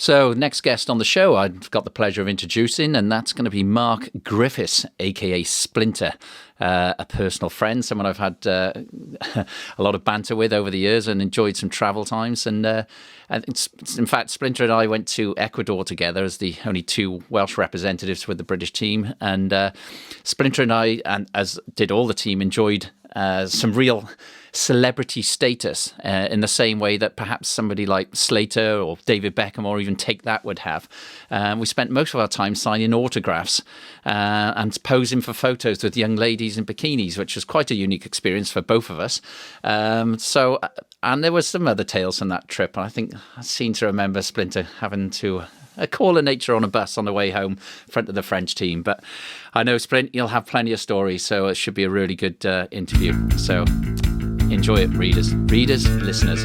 So, next guest on the show, I've got the pleasure of introducing, and that's going to be Mark Griffiths, aka Splinter, a personal friend, someone I've had a lot of banter with over the years and enjoyed some travel times. And in fact, Splinter and I went to Ecuador together as the only two Welsh representatives with the British team. And Splinter and I, and as did all the team, enjoyed some real celebrity status in the same way that perhaps somebody like Slater or David Beckham or even Take That would have. We spent most of our time signing autographs and posing for photos with young ladies in bikinis, which was quite a unique experience for both of us. And there was some other tales from that trip. I think I seem to remember Splinter having to call a nature on a bus on the way home in front of the French team. But I know, Splint, you'll have plenty of stories, so it should be a really good interview. So enjoy it, readers, listeners.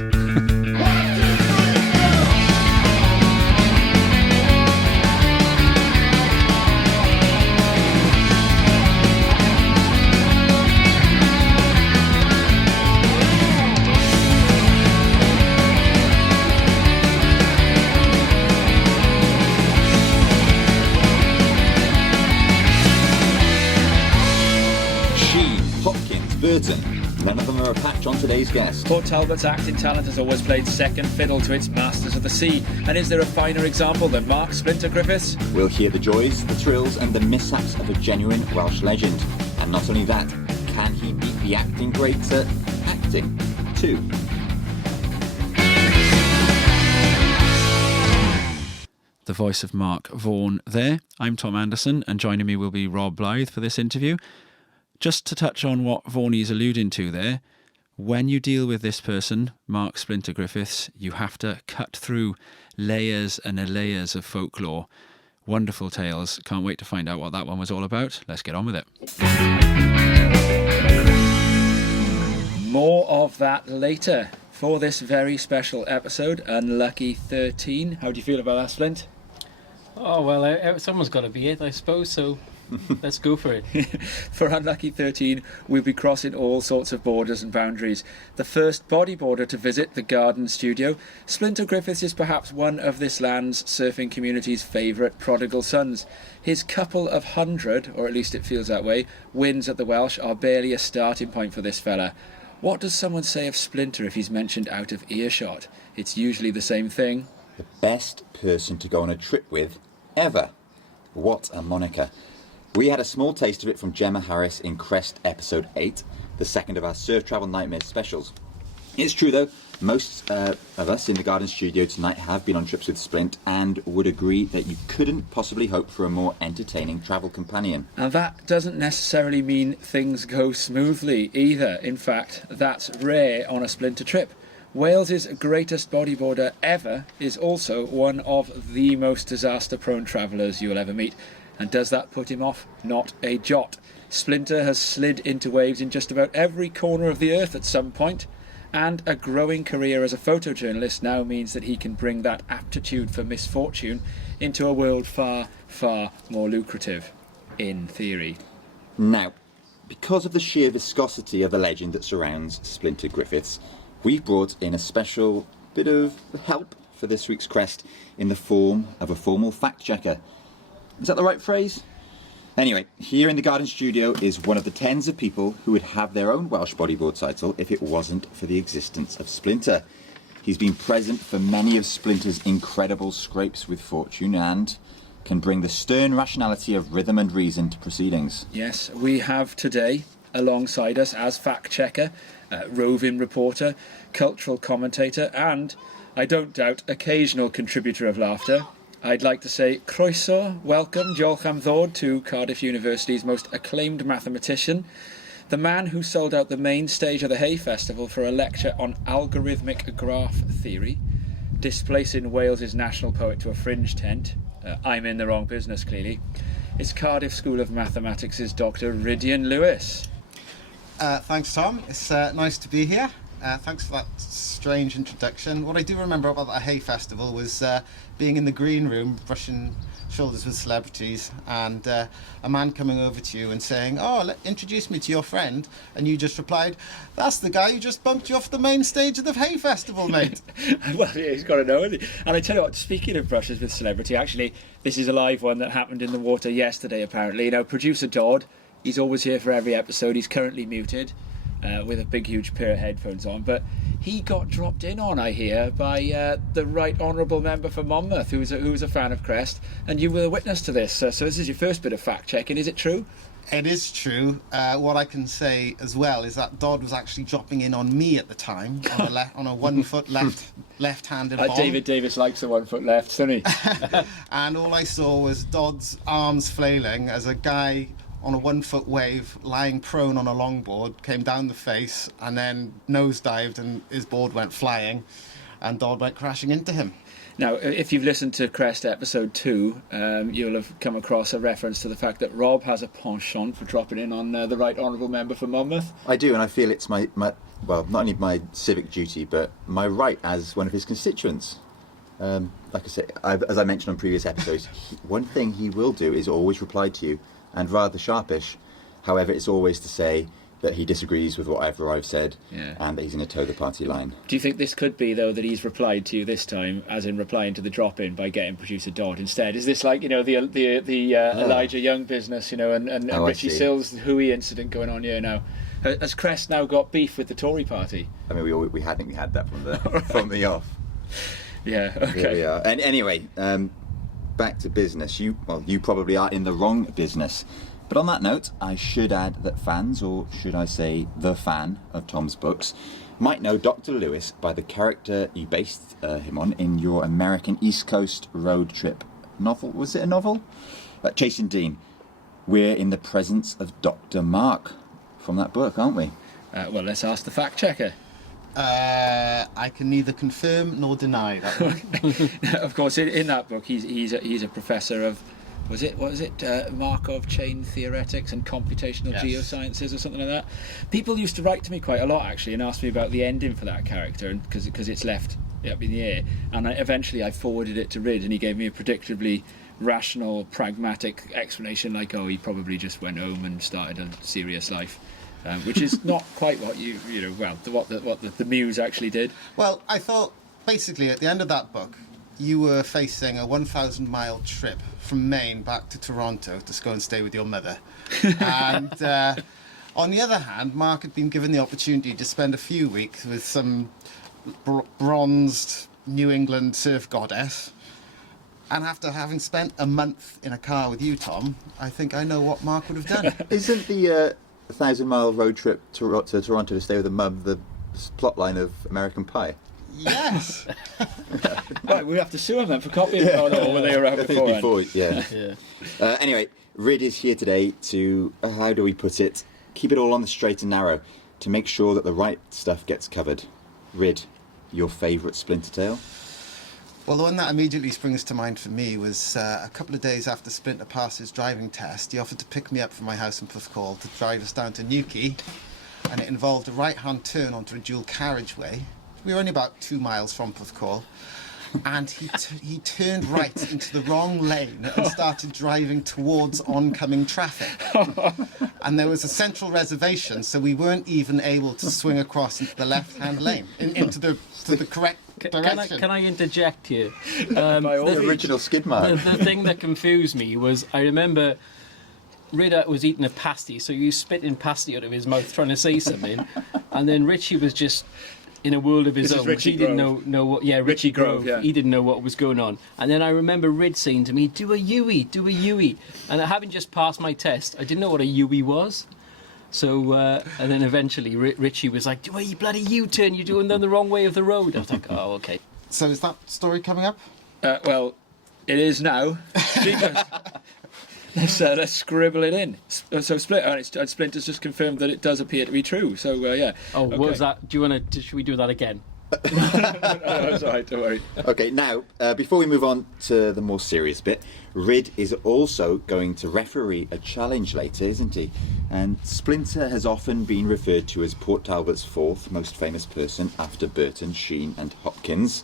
Burton. None of them are a patch on today's guest. Port Talbot's acting talent has always played second fiddle to its masters of the sea. And is there a finer example than Mark Splinter Griffiths? We'll hear the joys, the thrills and the mishaps of a genuine Welsh legend. And not only that, can he beat the acting greats at acting too? The voice of Mark Vaughan there. I'm Tom Anderson, and joining me will be Rob Blythe for this interview. Just to touch on what Vaughan is alluding to there, when you deal with this person, Mark Splinter Griffiths, you have to cut through layers and layers of folklore. Wonderful tales. Can't wait to find out what that one was all about. Let's get on with it. More of that later for this very special episode, Unlucky 13. How do you feel about that, Splint? Oh, well, someone's got to be it, I suppose, so let's go for it. For Unlucky 13, we'll be crossing all sorts of borders and boundaries. The first bodyboarder to visit the Garden Studio, Splinter Griffiths is perhaps one of this land's surfing community's favourite prodigal sons. His couple of hundred, or at least it feels that way, wins at the Welsh are barely a starting point for this fella. What does someone say of Splinter if he's mentioned out of earshot? It's usually the same thing. The best person to go on a trip with ever. What a moniker. We had a small taste of it from Gemma Harris in Crest episode 8, the second of our Surf Travel Nightmares specials. It's true though, most of us in the Garden Studio tonight have been on trips with Splint and would agree that you couldn't possibly hope for a more entertaining travel companion. And that doesn't necessarily mean things go smoothly either. In fact, that's rare on a Splinter trip. Wales's greatest bodyboarder ever is also one of the most disaster-prone travellers you'll ever meet. And does that put him off? Not a jot. Splinter has slid into waves in just about every corner of the earth at some point, and a growing career as a photojournalist now means that he can bring that aptitude for misfortune into a world far, far more lucrative, in theory. Now, because of the sheer viscosity of the legend that surrounds Splinter Griffiths, we've brought in a special bit of help for this week's Crest in the form of a formal fact-checker. Is that the right phrase? Anyway, here in the Garden Studio is one of the tens of people who would have their own Welsh bodyboard title if it wasn't for the existence of Splinter. He's been present for many of Splinter's incredible scrapes with fortune and can bring the stern rationality of rhythm and reason to proceedings. Yes, we have today, alongside us as fact-checker, roving reporter, cultural commentator and, I don't doubt, occasional contributor of laughter, I'd like to say croeso, welcome, diolch am ddod to Cardiff University's most acclaimed mathematician, the man who sold out the main stage of the Hay Festival for a lecture on algorithmic graph theory, displacing Wales's national poet to a fringe tent. I'm in the wrong business, clearly. It's Cardiff School of Mathematics' Dr Rhydian Lewis. Thanks, Tom. It's nice to be here. Thanks for that strange introduction. What I do remember about the Hay Festival was being in the green room, brushing shoulders with celebrities, and a man coming over to you and saying, introduce me to your friend, and you just replied, that's the guy who just bumped you off the main stage of the Hay Festival, mate. Well, yeah, he's got to know, hasn't he? And I tell you what, speaking of brushes with celebrity, actually, this is a live one that happened in the water yesterday, apparently. You know, producer Dodd, he's always here for every episode. He's currently muted with a big, huge pair of headphones on, but he got dropped in on, I hear, by the Right Honourable Member for Monmouth, who's a fan of Crest, and you were a witness to this. So this is your first bit of fact-checking. Is it true? It is true. What I can say as well is that Dodd was actually dropping in on me at the time on a 1 foot left-handed bomb. David Davis likes the 1 foot left, doesn't he? And all I saw was Dodd's arms flailing as a guy on a 1 foot wave lying prone on a longboard came down the face and then nosedived, and his board went flying and Dodd went crashing into him. Now, if you've listened to Crest episode 2, you'll have come across a reference to the fact that Rob has a penchant for dropping in on the Right Honourable Member for Monmouth. I do, and I feel it's my well, not only my civic duty, but my right as one of his constituents. Like I said, as I mentioned on previous episodes, one thing he will do is always reply to you, and rather sharpish. However, it's always to say that he disagrees with whatever I've said, and that he's going to toe the party line. Do you think this could be, though, that he's replied to you this time, as in replying to the drop-in by getting producer Dodd instead? Is this like, you know, the Elijah Young business, you know, and Richie Sills, the Hui incident going on here now? Has Crest now got beef with the Tory party? I mean, we had that from the off. Yeah, okay. Here we are. And anyway, back to business. You probably are in the wrong business. But on that note, I should add that fans, or should I say the fan of Tom's books, might know Dr. Lewis by the character you based him on in your American East Coast road trip novel. Was it a novel? Chasing Dean. We're in the presence of Dr. Mark from that book, aren't we? Well, let's ask the fact checker. I can neither confirm nor deny that one. Of course, in that book, he's a professor of, what was it, Markov chain theoretics and computational geosciences or something like that. People used to write to me quite a lot, actually, and ask me about the ending for that character, and because it's left up in the air. And eventually I forwarded it to Ryd, and he gave me a predictably rational, pragmatic explanation, like, he probably just went home and started a serious life. Which is not quite what what the muse actually did. Well, I thought, basically, at the end of that book, you were facing a 1,000-mile trip from Maine back to Toronto to go and stay with your mother. And on the other hand, Mark had been given the opportunity to spend a few weeks with some bronzed New England surf goddess. And after having spent a month in a car with you, Tom, I think I know what Mark would have done. Isn't the 1,000-mile road trip to Toronto to stay with a mum the plotline of American Pie? Yes. Right, we have to sue him then for copying it, or were they around before? Anyway, Ryd is here today to, how do we put it, keep it all on the straight and narrow, to make sure that the right stuff gets covered. Ryd, your favourite Splinter tale? Well, the one that immediately springs to mind for me was a couple of days after Splinter passed his driving test, he offered to pick me up from my house in Porthcawl to drive us down to Newquay, and it involved a right-hand turn onto a dual carriageway. We were only about 2 miles from Porthcawl, and he turned right into the wrong lane and started driving towards oncoming traffic. And there was a central reservation, so we weren't even able to swing across into the left-hand lane, into the correct direction. Can I interject here? The original skid mark. The thing that confused me was, I remember Rydda was eating a pasty, so you spitting pasty out of his mouth trying to say something, and then Richie was just in a world of his own. Richie He didn't know what. Yeah, Richie Grove. Yeah. He didn't know what was going on. And then I remember Ryd saying to me, "Do a Yui." And having just passed my test, I didn't know what a Yui was. So, and then eventually Richie was like, "Do a bloody U-turn, you're doing the wrong way of the road." I was like, "Oh, okay." So is that story coming up? Well, it is now. Let's scribble it in. So Splinter's just confirmed that it does appear to be true. So yeah. Oh, okay. What was that? Should we do that again? No, that's all right, don't worry. Okay, now, before we move on to the more serious bit, Ryd is also going to referee a challenge later, isn't he? And Splinter has often been referred to as Port Talbot's fourth most famous person after Burton, Sheen and Hopkins,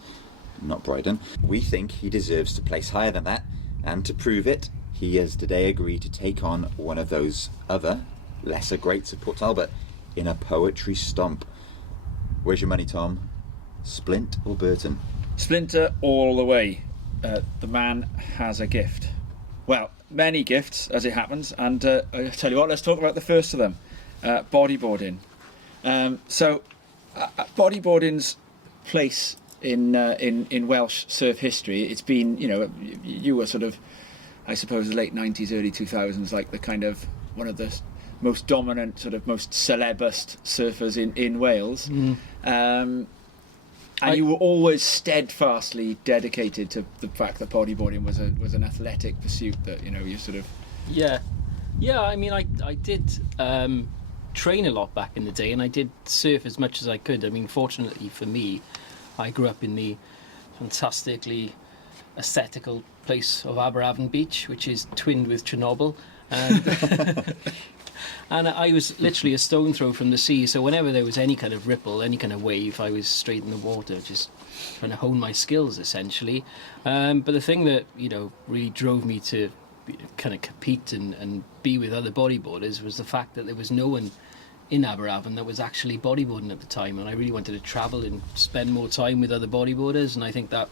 not Bryden. We think he deserves to place higher than that, and to prove it, he has today agreed to take on one of those other, lesser greats of Port Talbot in a poetry stomp. Where's your money, Tom? Splint or Burton? Splinter all the way. The man has a gift. Well, many gifts, as it happens, and I tell you what, let's talk about the first of them, bodyboarding. Bodyboarding's place in Welsh surf history, it's been, you were sort of, I suppose, the late 90s, early 2000s, like the kind of one of the most dominant, sort of most celebest surfers in Wales. And you were always steadfastly dedicated to the fact that bodyboarding was an athletic pursuit that, you sort of... Yeah. I mean, I did train a lot back in the day, and I did surf as much as I could. I mean, fortunately for me, I grew up in the fantastically aesthetical place of Aberavon Beach, which is twinned with Chernobyl. And and I was literally a stone throw from the sea, so whenever there was any kind of ripple, any kind of wave, I was straight in the water, just trying to hone my skills, essentially. But the thing that, really drove me to kind of compete and be with other bodyboarders was the fact that there was no one in Aberavon that was actually bodyboarding at the time, and I really wanted to travel and spend more time with other bodyboarders, and I think that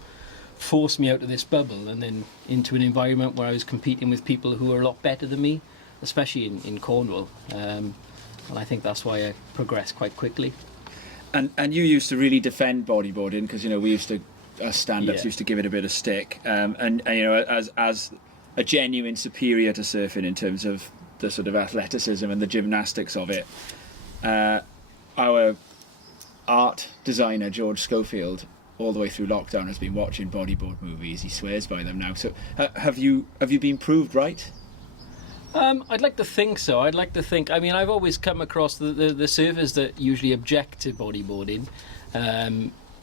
forced me out of this bubble and then into an environment where I was competing with people who were a lot better than me, especially in Cornwall, and I think that's why I progressed quite quickly. And you used to really defend bodyboarding, because we used to, as stand-ups, Yeah. used to give it a bit of stick, and as a genuine superior to surfing in terms of the sort of athleticism and the gymnastics of it. Our art designer George Schofield, all the way through lockdown, has been watching bodyboard movies. He swears by them now. So have you been proved right? I'd like to think so. I'd like to think. I mean, I've always come across the surfers that usually object to bodyboarding.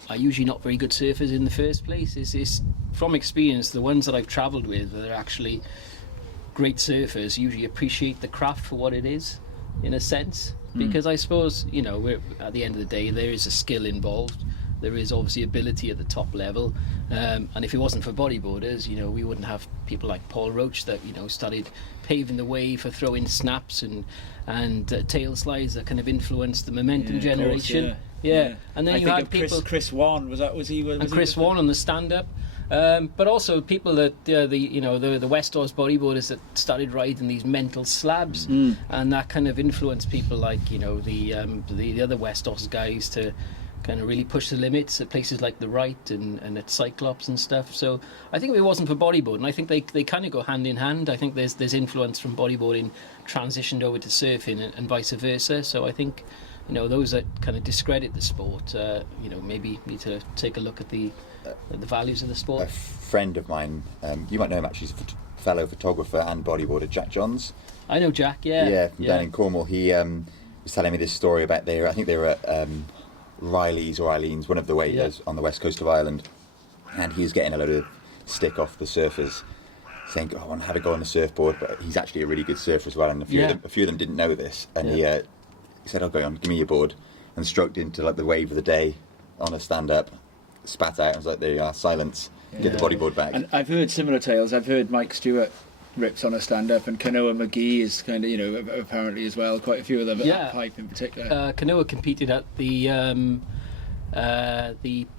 Are usually not very good surfers in the first place. It's from experience, the ones that I've travelled with that are actually great surfers usually appreciate the craft for what it is, in a sense. Because I suppose, we're, at the end of the day, there is a skill involved. There is obviously ability at the top level, and if it wasn't for bodyboarders, we wouldn't have people like Paul Roach that started paving the way for throwing snaps and tail slides that kind of influenced the momentum generation. Yeah. And then you had people. Chris Wan was he? Chris Wan on the stand-up. But also people that the West Oz bodyboarders that started riding these mental slabs, and that kind of influenced people like the other West Oz guys to kind of really push the limits at places like the Right and at Cyclops and stuff. So I think if it wasn't for bodyboarding, I think they kind of go hand in hand. I think there's influence from bodyboarding transitioned over to surfing and vice versa. So I think those that kind of discredit the sport, maybe need to take a look at the values of the sport. A friend of mine, you might know him actually, he's a fellow photographer and bodyboarder, Jack Johns. I know Jack, yeah. Yeah, from down in Cornwall. He was telling me this story about I think they were at Riley's or Eileen's, one of the waves on the west coast of Ireland, and he was getting a load of stick off the surfers, saying, I want to have a go on the surfboard, but he's actually a really good surfer as well, and a few of them didn't know this, and he said, go on, give me your board, and stroked into like the wave of the day on a stand-up, spat out, and was like, there you are, silence, get the bodyboard back. And I've heard similar tales. I've heard Mike Stewart rips on a stand-up, and Canoa McGee is kind of, apparently as well, quite a few of them, at pipe in particular. Canoa competed at the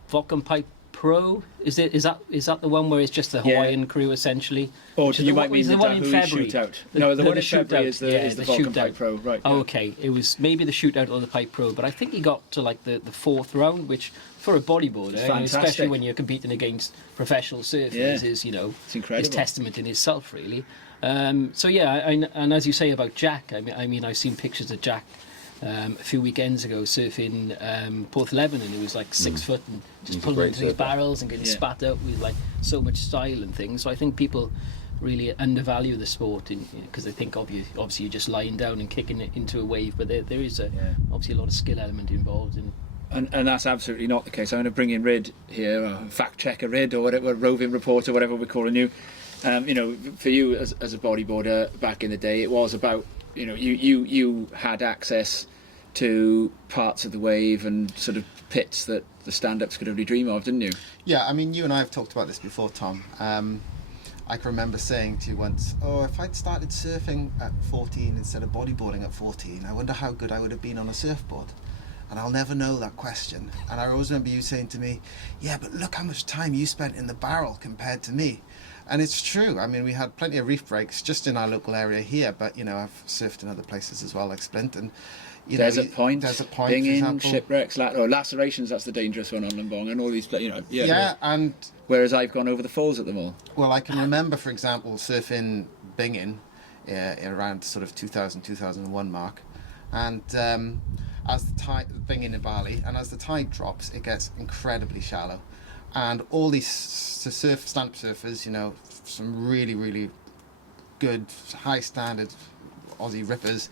Vulcan Pipe Pro. Is that the one where it's just the Hawaiian crew essentially? Or do you might mean the one in Dahui February? shootout? No, the one in February is the Vulcan Pipe Pro, right? Oh, okay. It was maybe the shootout or the Pipe Pro, but I think he got to like the fourth round, which for a bodyboarder, especially when you're competing against professional surfers, is it's incredible. Is testament in itself, really. So yeah, and as you say about Jack, I mean, I've seen pictures of Jack a few weekends ago surfing Port Talbot, and he was like 6 foot and just pulling into these barrels and getting spat out with like so much style and things. So I think people really undervalue the sport because they think obviously you're just lying down and kicking it into a wave, but there is obviously a lot of skill element involved in. And that's absolutely not the case. I'm going to bring in Ryd here, fact checker Ryd, or whatever, roving reporter, whatever we're calling you. For you as a bodyboarder back in the day, it was about you had access to parts of the wave and sort of pits that the stand-ups could only dream of, didn't you? Yeah, I mean, you and I have talked about this before, Tom. I can remember saying to you once, oh, if I'd started surfing at 14 instead of bodyboarding at 14, I wonder how good I would have been on a surfboard. And I'll never know that question. And I always remember you saying to me, yeah, but look how much time you spent in the barrel compared to me. And it's true. I mean, we had plenty of reef breaks just in our local area here, but, you know, I've surfed in other places as well, like Splint. And, you know, Desert Point, Bingin, for example. shipwrecks, or lacerations, that's the dangerous one on Lombong, and all these, And whereas I've gone over the falls at them all. well, I can remember, for example, surfing Bingin around sort of 2000, 2001 mark. And as the tide, Bingin in Bali, and as the tide drops, it gets incredibly shallow. And all these stand-up surfers, you know, some really, really good, high standard Aussie rippers,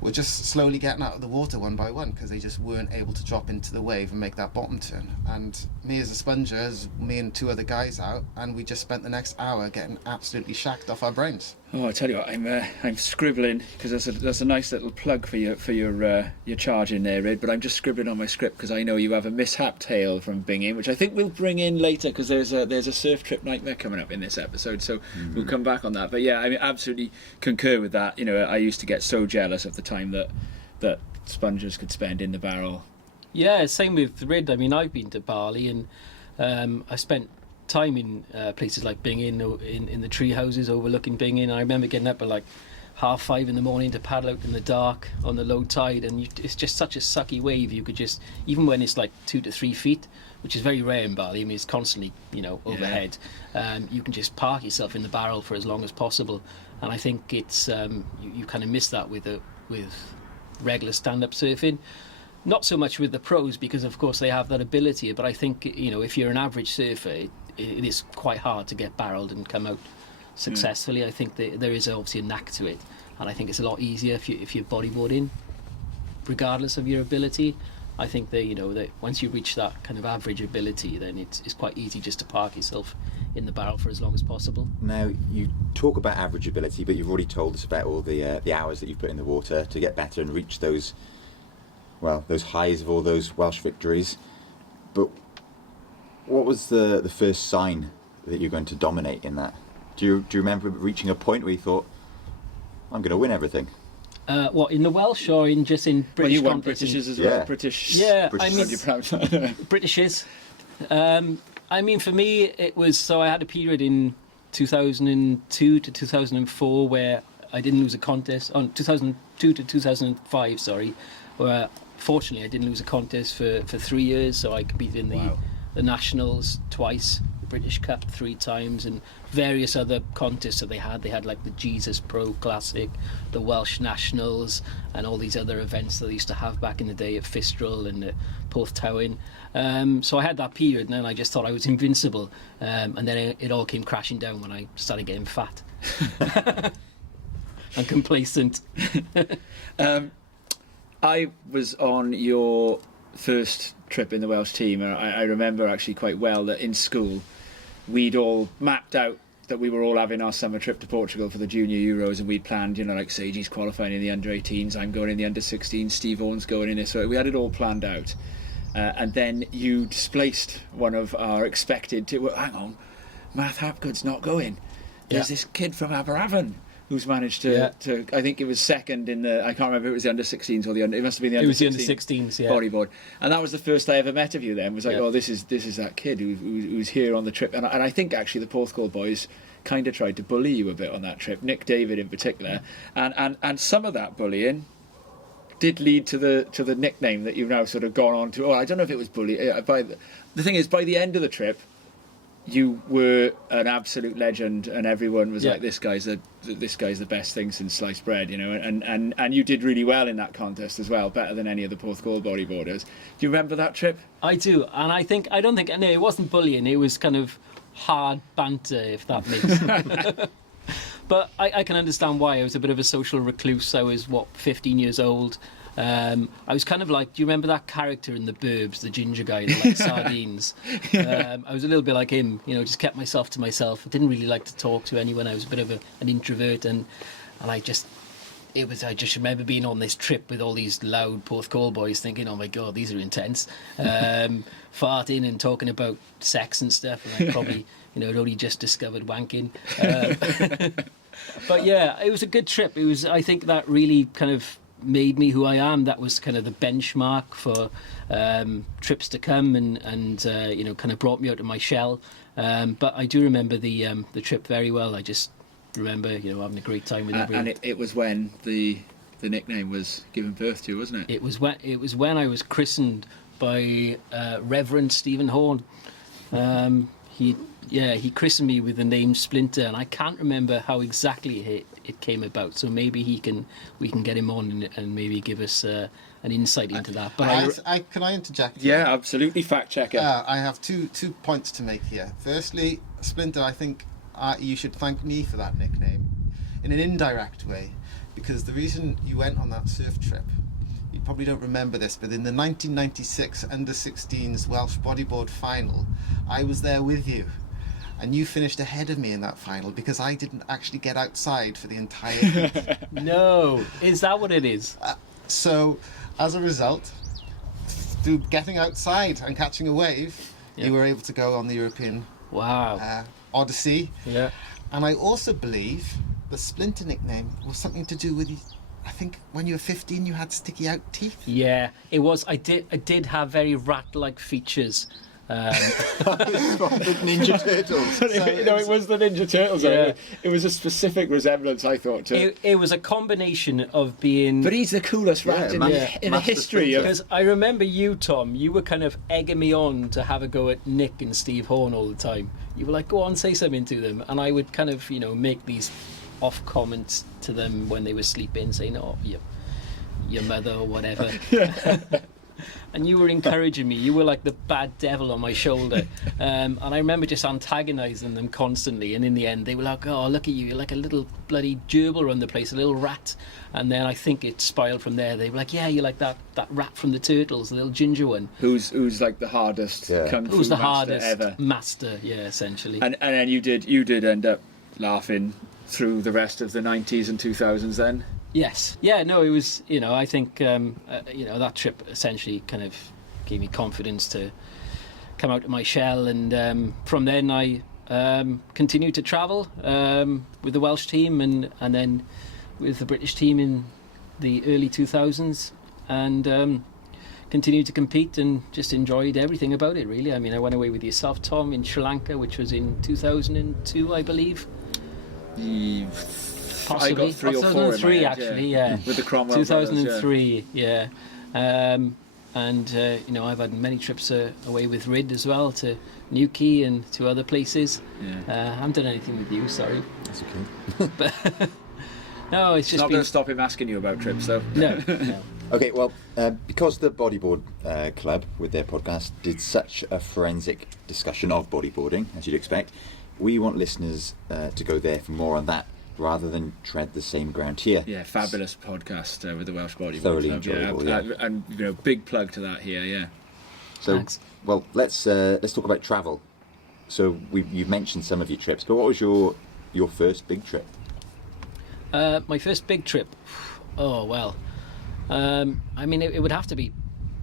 were just slowly getting out of the water one by one because they just weren't able to drop into the wave and make that bottom turn. And me as a sponger, as me and 2 other guys out, and we just spent the next hour getting absolutely shacked off our brains. Oh, I tell you what, I'm scribbling because that's a nice little plug for your charge in there, Rid. But I'm just scribbling on my script because I know you have a mishap tale from Bingin, which I think we'll bring in later because there's a surf trip nightmare coming up in this episode, so we'll come back on that. But yeah, I mean, absolutely concur with that. You know, I used to get so jealous of the time that spongers could spend in the barrel. Yeah, same with Rid. I mean, I've been to Bali and I spent time in places like Bingin, in the tree houses overlooking Bingin. I remember getting up at like 5:30 in the morning to paddle out in the dark on the low tide, and it's just such a sucky wave. You could just, even when it's like 2 to 3 feet, which is very rare in Bali, I mean, it's constantly, you know, overhead, you can just park yourself in the barrel for as long as possible. And I think it's you kind of miss that with regular stand-up surfing. Not so much with the pros, because of course they have that ability, but I think, you know, if you're an average surfer, it is quite hard to get barreled and come out successfully. I think there is obviously a knack to it, and I think it's a lot easier if you're bodyboarding, regardless of your ability. I think that once you reach that kind of average ability, then it's quite easy just to park yourself in the barrel for as long as possible. Now, you talk about average ability, but you've already told us about all the hours that you've put in the water to get better and reach those highs of all those Welsh victories. But what was the first sign that you're going to dominate in that? Do you remember reaching a point where you thought, I'm going to win everything? What, in the Welsh or in British? Well, you won competition? Britishes as well. Yeah. British. Yeah, British. I mean, Britishes. I mean, for me, it was, so I had a period in 2002 to 2004 where I didn't lose a contest. 2002 to 2005, sorry. Where fortunately I didn't lose a contest for 3 years, so I competed in the Nationals twice, the British Cup 3 times, and various other contests that they had. They had like the Jesus Pro Classic, the Welsh Nationals, and all these other events that they used to have back in the day at Fistrel and at Port Talbot. So I had that period, and then I just thought I was invincible, and then it all came crashing down when I started getting fat and complacent. I was on your first trip in the Welsh team, and I remember actually quite well that in school we'd all mapped out that we were all having our summer trip to Portugal for the Junior Euros, and we'd planned, you know, like Sagie's qualifying in the under-18s, I'm going in the under-16s, Steve Vaughan's going in this, so we had it all planned out. And then you displaced one of our expected hang on, Matt Hapgood's not going. There's this kid from Aberavon who's managed to I think it was second in the, I can't remember if it was the under-16s or it must have been the under-16s. It was the under-16s, yeah. Bodyboard. And that was the first I ever met of you then. It was like, oh, this is that kid who's here on the trip. And I think actually the Porthcawl boys kind of tried to bully you a bit on that trip, Nick David in particular. And some of that bullying did lead to the nickname that you've now sort of gone on to. Oh, I don't know if it was bully. The thing is, by the end of the trip, you were an absolute legend, and everyone was like, "This guy's the best thing since sliced bread," you know. And you did really well in that contest as well, better than any of the Porthcawl bodyboarders. Do you remember that trip? I do, and I don't think it wasn't bullying. It was kind of hard banter, if that makes. But I can understand why. I was a bit of a social recluse. I was 15 years old. I was kind of like, do you remember that character in The Burbs, the ginger guy that liked sardines? I was a little bit like him, you know, just kept myself to myself. I didn't really like to talk to anyone. I was a bit of an introvert, and I just, I just remember being on this trip with all these loud Porthcawl boys thinking, oh my God, these are intense. Farting and talking about sex and stuff. And I probably, had only just discovered wanking. But yeah, it was a good trip. I think that really kind of made me who I am. That was kind of the benchmark for trips to come and kind of brought me out of my shell. But I do remember the trip very well. I just remember, having a great time with everyone. And it was when the nickname was given birth to, wasn't it? It was when I was christened by Reverend Stephen Horn. He christened me with the name Splinter, and I can't remember how exactly it came about. So maybe we can get him on and maybe give us an insight into that. But can I interject? Yeah, absolutely. Fact checker. I have two points to make here. Firstly, Splinter, I think you should thank me for that nickname in an indirect way, because the reason you went on that surf trip, you probably don't remember this, but in the 1996 under-16s Welsh bodyboard final, I was there with you. And you finished ahead of me in that final because I didn't actually get outside for the entire heat. No, is that what it is? So, as a result, through getting outside and catching a wave, you were able to go on the European Odyssey. Yeah. And I also believe the Splinter nickname was something to do with, I think when you were 15 you had sticky out teeth. Yeah, it was. I did have very rat-like features. Ninja Turtles. It was the Ninja Turtles. Yeah. It was a specific resemblance, I thought, to... It was a combination of being... But he's the coolest rat in the history of... Because I remember you, Tom, you were kind of egging me on to have a go at Nick and Steve Horn all the time. You were like, go on, say something to them. And I would kind of, make these off comments to them when they were sleeping, saying, oh, your mother or whatever. And you were encouraging me. You were like the bad devil on my shoulder. And I remember just antagonising them constantly. And in the end, they were like, oh, look at you. You're like a little bloody gerbil around the place, a little rat. And then I think it spiraled from there. They were like, yeah, you're like that rat from the Turtles, the little ginger one. Who's like the hardest kung fu Who's the master hardest ever. Master, essentially. And then you did end up laughing through the rest of the 90s and 2000s then? Yes. Yeah, no, it was, I think, that trip essentially kind of gave me confidence to come out of my shell. And from then I continued to travel with the Welsh team and then with the British team in the early 2000s and continued to compete and just enjoyed everything about it, really. I mean, I went away with yourself, Tom, in Sri Lanka, which was in 2002, I believe. Possibly. I got 3 or 4 2003 in my head, actually, yeah. With the Cromwell 2003, brothers, yeah. I've had many trips away with Ryd as well, to Newquay and to other places. Yeah. I haven't done anything with you, sorry. That's okay. But no, it's just not going to stop him asking you about trips, though. No. Okay, well, because the Bodyboard Club, with their podcast, did such a forensic discussion of bodyboarding, as you'd expect, we want listeners to go there for more on that, rather than tread the same ground here. Yeah, fabulous podcast with the Welsh Bodyboard Thoroughly Club. enjoyable, And big plug to that here, yeah. So, Thanks. well, let's talk about travel. So you've mentioned some of your trips, but what was your first big trip? My first big trip, oh well, I mean it would have to be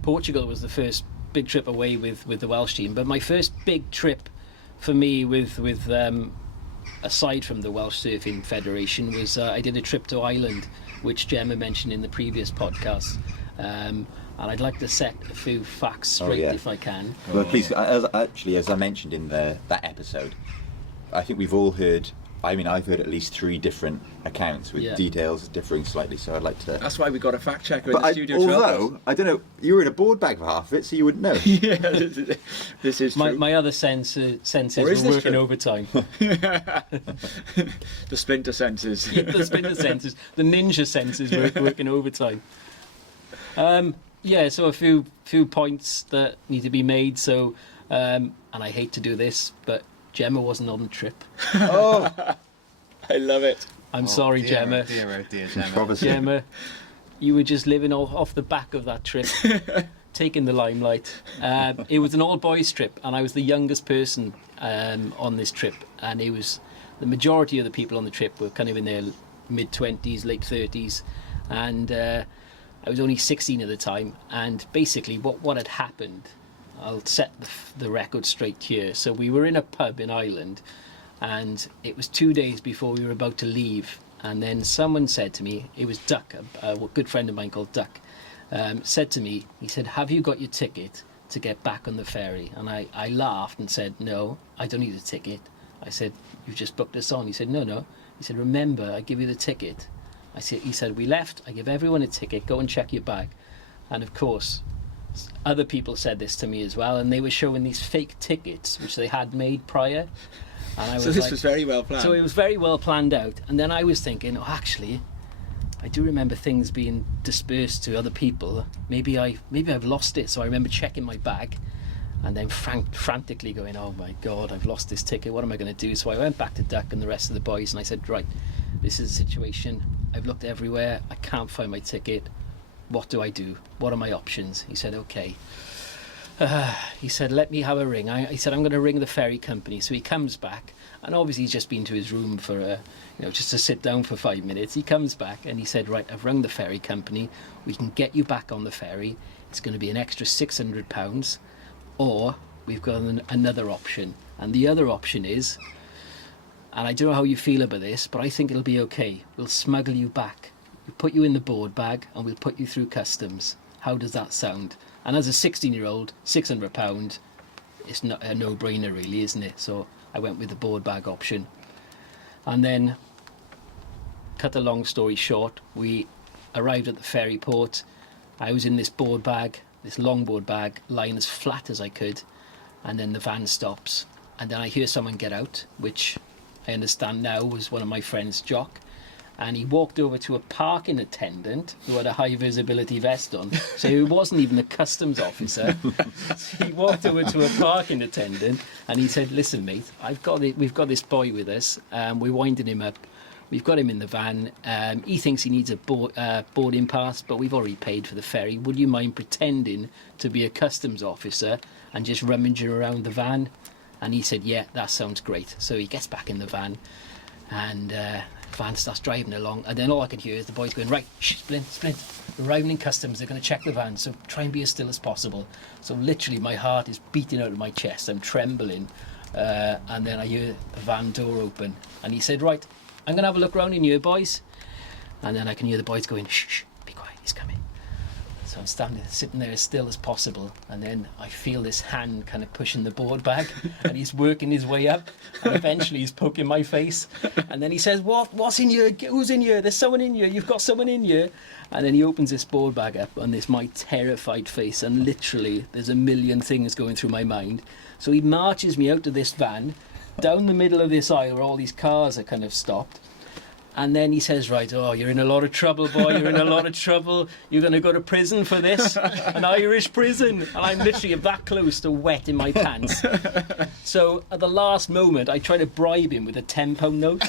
Portugal was the first big trip away with the Welsh team. But my first big trip for me with aside from the Welsh Surfing Federation was I did a trip to Ireland, which Gemma mentioned in the previous podcast. And I'd like to set a few facts straight if I can. Well, please, as I mentioned in that episode, I think we've all heard, I've heard at least 3 different accounts with details differing slightly, so I'd like to... That's why we got a fact checker in the studio. Although, I don't know, you were in a board bag for half of it, so you wouldn't know. Yeah, this is true. My other senses were working overtime. The Splinter senses. The Splinter senses. The ninja senses were working overtime. So a few points that need to be made. So, and I hate to do this, but Gemma wasn't on the trip. Oh, I love it. I'm sorry, Gemma. Dear Gemma. Gemma, you were just living off the back of that trip, taking the limelight. It was an all-boys trip, and I was the youngest person on this trip, and it was the majority of the people on the trip were kind of in their mid-20s, late 30s, and I was only 16 at the time. And basically what had happened, I'll set the record straight here. So we were in a pub in Ireland, and it was 2 days before we were about to leave, and then someone said to me, it was Duck, a good friend of mine called Duck, said to me, he said, have you got your ticket to get back on the ferry? And I laughed and said, no, I don't need a ticket. I said, you just booked us on. He said, no. He said, remember, I give you the ticket. He said, we left, I give everyone a ticket, go and check your bag. And of course, other people said this to me as well, and they were showing these fake tickets, which they had made prior. And I was So this was very well planned. So it was very well planned out. And then I was thinking, oh, actually, I do remember things being dispersed to other people. Maybe I've lost it. So I remember checking my bag and then frantically going, oh my God, I've lost this ticket. What am I going to do? So I went back to Duck and the rest of the boys and I said, right, this is the situation. I've looked everywhere. I can't find my ticket. What do I do? What are my options? He said, okay. He said, let me have a ring. He said, I'm going to ring the ferry company. So he comes back, and obviously he's just been to his room for, just to sit down for 5 minutes. He comes back and he said, right, I've rung the ferry company. We can get you back on the ferry. It's going to be an extra £600, or we've got another option. And the other option is, and I don't know how you feel about this, but I think it'll be okay. We'll smuggle you back. We'll put you in the board bag and we'll put you through customs. How does that sound? And as a 16-year-old, £600, it's not a no-brainer really, isn't it? So I went with the board bag option. And then, cut a long story short, we arrived at the ferry port. I was in this board bag, this long board bag, lying as flat as I could. And then the van stops. And then I hear someone get out, which I understand now was one of my friends, Jock. And he walked over to a parking attendant who had a high visibility vest on. So he wasn't even a customs officer. So he walked over to a parking attendant and he said, listen, mate, we've got this boy with us. We're winding him up. We've got him in the van. He thinks he needs a boarding pass, but we've already paid for the ferry. Would you mind pretending to be a customs officer and just rummaging around the van? And he said, yeah, that sounds great. So he gets back in the van and van starts driving along, and then all I can hear is the boys going, right, shh, Splint, we're arriving in customs, they're going to check the van, so try and be as still as possible. So literally my heart is beating out of my chest, I'm trembling, and then I hear the van door open, and he said, right, I'm going to have a look round in here, boys. And then I can hear the boys going, shh, shh, be quiet, he's coming. So I'm sitting there as still as possible, and then I feel this hand kind of pushing the board bag, and he's working his way up, and eventually he's poking my face, and then he says, what's in here? Who's in here? There's someone in here. You've got someone in here. And then he opens this board bag up, and there's my terrified face, and literally there's a million things going through my mind. So he marches me out of this van, down the middle of this aisle where all these cars are kind of stopped. And then he says, right, oh, you're in a lot of trouble, boy, you're in a lot of trouble. You're going to go to prison for this, an Irish prison. And I'm literally that close to wet in my pants. So at the last moment, I try to bribe him with a £10 note.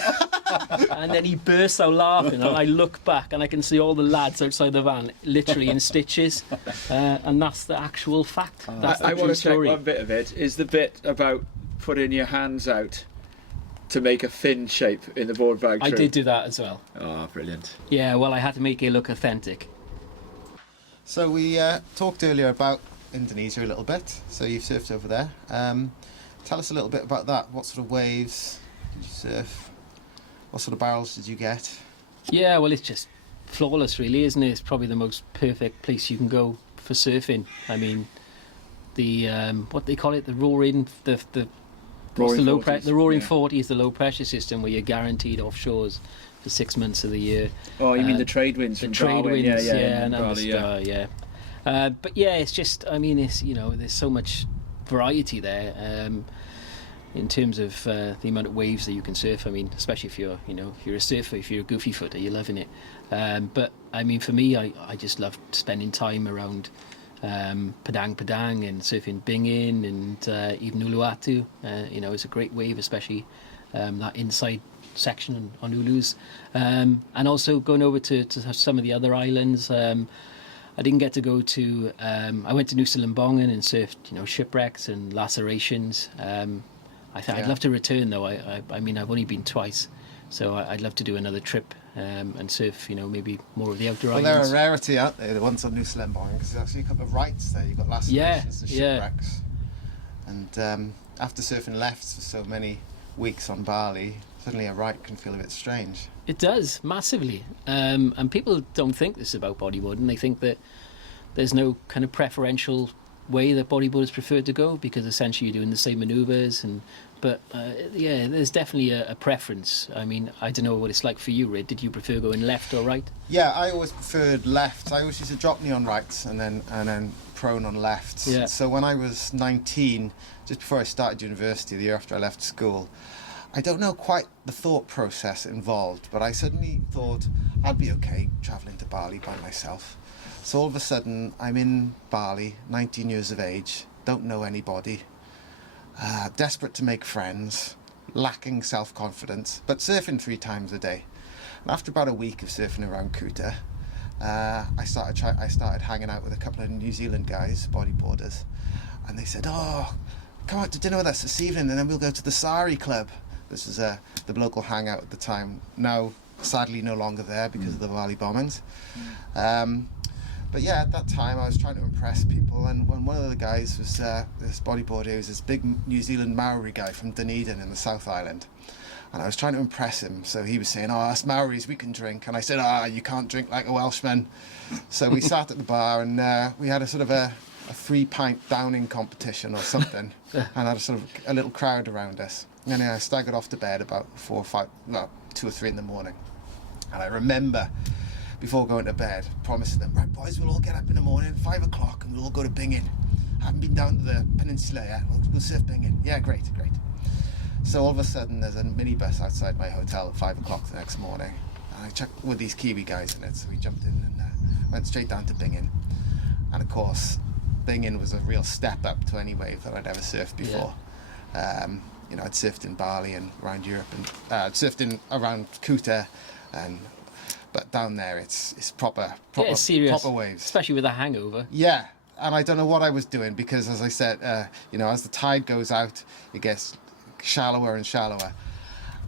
And then he bursts out laughing. And I look back and I can see all the lads outside the van, literally in stitches. And that's the actual fact. That's the I true want to check story. one bit of it. Is the bit about putting your hands out to make a fin shape in the board bag? I true? did do that as well. Oh, brilliant. Yeah, well, I had to make it look authentic. So we talked earlier about Indonesia a little bit. So you've surfed over there. Tell us a little bit about that. What sort of waves did you surf? What sort of barrels did you get? Yeah, well, it's just flawless, really, isn't it? It's probably the most perfect place you can go for surfing. I mean, the what they call it, the roaring, the Roaring low 40s, the roaring yeah. 40 is the low pressure system where you're guaranteed offshores for 6 months of the year. Oh, you mean the trade winds The from trade Darwin? winds, Yeah, and Bali, Star, yeah. But yeah, it's just, I mean, it's, you know, there's so much variety there in terms of the amount of waves that you can surf. I mean, especially if you're, you know, if you're a surfer, if you're a goofy footer, you're loving it. But I mean, for me, I just love spending time around Padang and surfing Bingin and even Uluwatu. You know, it's a great wave, especially that inside section on Ulus. And also going over to some of the other islands. I didn't get to go to, I went to Nusa Lembongan and surfed, you know, shipwrecks and lacerations. I'd love to return though. I mean, I've only been twice. So I'd love to do another trip and surf, maybe more of the outdoor Well, they're islands. a rarity, aren't they? The ones on New Slembourne, because there's actually a couple of rights there. You've got lacerations and shipwrecks. And after surfing lefts for so many weeks on Bali, suddenly a right can feel a bit strange. It does, massively. And people don't think this about bodyboarding. They think that there's no kind of preferential way that bodyboarders prefer to go, because essentially you're doing the same manoeuvres. But there's definitely a preference. I mean, I don't know what it's like for you, Rid. Did you prefer going left or right? Yeah, I always preferred left. I always used to drop knee on rights and then prone on lefts. Yeah. So when I was 19, just before I started university, the year after I left school, I don't know quite the thought process involved, but I suddenly thought I'd be okay travelling to Bali by myself. So all of a sudden, I'm in Bali, 19 years of age, don't know anybody, desperate to make friends, lacking self-confidence, but surfing 3 times a day. And after about a week of surfing around Kuta, I started hanging out with a couple of New Zealand guys, bodyboarders, and they said, "Oh, come out to dinner with us this evening, and then we'll go to the Sari Club." This was the local hangout at the time. Now, sadly, no longer there because of the Bali bombings. But yeah, at that time, I was trying to impress people, and when one of the guys was this bodyboarder, he was this big New Zealand Maori guy from Dunedin in the South Island, and I was trying to impress him. So he was saying, "Oh, us Maoris, we can drink," and I said, you can't drink like a Welshman." So we sat at the bar, and we had a sort of a 3-pint downing competition or something, and had a little crowd around us. And I staggered off to bed about 2 or 3 in the morning. And I remember, before going to bed, promising them, "Right, boys, we'll all get up in the morning, 5 o'clock, and we'll all go to Bingin. I haven't been down to the peninsula yet. We'll surf Bingin." "Yeah, great." So all of a sudden, there's a minibus outside my hotel at 5 o'clock the next morning. And I checked with these Kiwi guys in it, so we jumped in and went straight down to Bingin. And of course, Bingin was a real step up to any wave that I'd ever surfed before. Yeah. I'd surfed in Bali and around Europe, and I'd surfed around Kuta, but down there it's proper serious, proper waves, especially with a hangover. Yeah, and I don't know what I was doing, because, as I said, as the tide goes out, it gets shallower and shallower,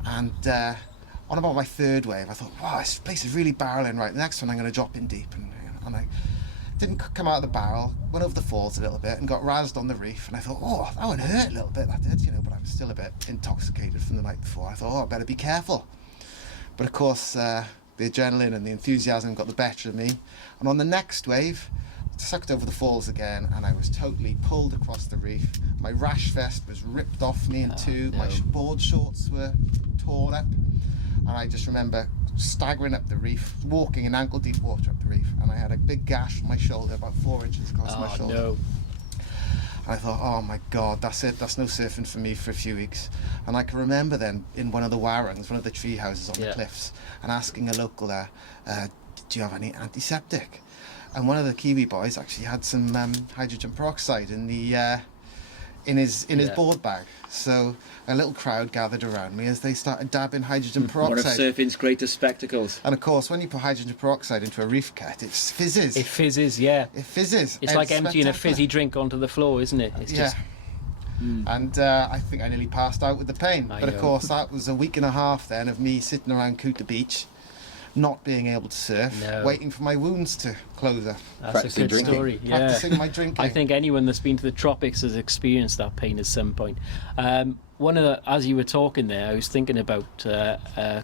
and on about my 3rd wave, I thought, "Wow, this place is really barreling right. The next one I'm going to drop in deep," and I didn't come out of the barrel, went over the falls a little bit and got razzed on the reef, and I thought, "Oh, that one hurt a little bit, that did," but I was still a bit intoxicated from the night before. I thought, I better be careful. But of course, the adrenaline and the enthusiasm got the better of me, and on the next wave, I sucked over the falls again, and I was totally pulled across the reef. My rash vest was ripped off me in two, my board shorts were torn up, and I just remember staggering up the reef, walking in ankle-deep water up the reef, and I had a big gash on my shoulder, about 4 inches across my shoulder. No. And I thought, "Oh my God, that's it, that's no surfing for me for a few weeks." And I can remember then in one of the warungs, one of the tree houses on the cliffs, and asking a local there, "Do you have any antiseptic?" And one of the Kiwi boys actually had some hydrogen peroxide in the in his board bag. So a little crowd gathered around me as they started dabbing hydrogen peroxide. One of surfing's greatest spectacles. And of course, when you put hydrogen peroxide into a reef cut, it fizzes. It fizzes, yeah. It fizzes. It's like emptying a fizzy drink onto the floor, isn't it? It's just... And I think I nearly passed out with the pain. I But of know. course, that was a week and a half then of me sitting around Kuta Beach, not being able to surf, waiting for my wounds to close up. That's Practicing a good drinking. story. Yeah. Practicing my drinking. I think anyone that's been to the tropics has experienced that pain at some point. As you were talking there, I was thinking about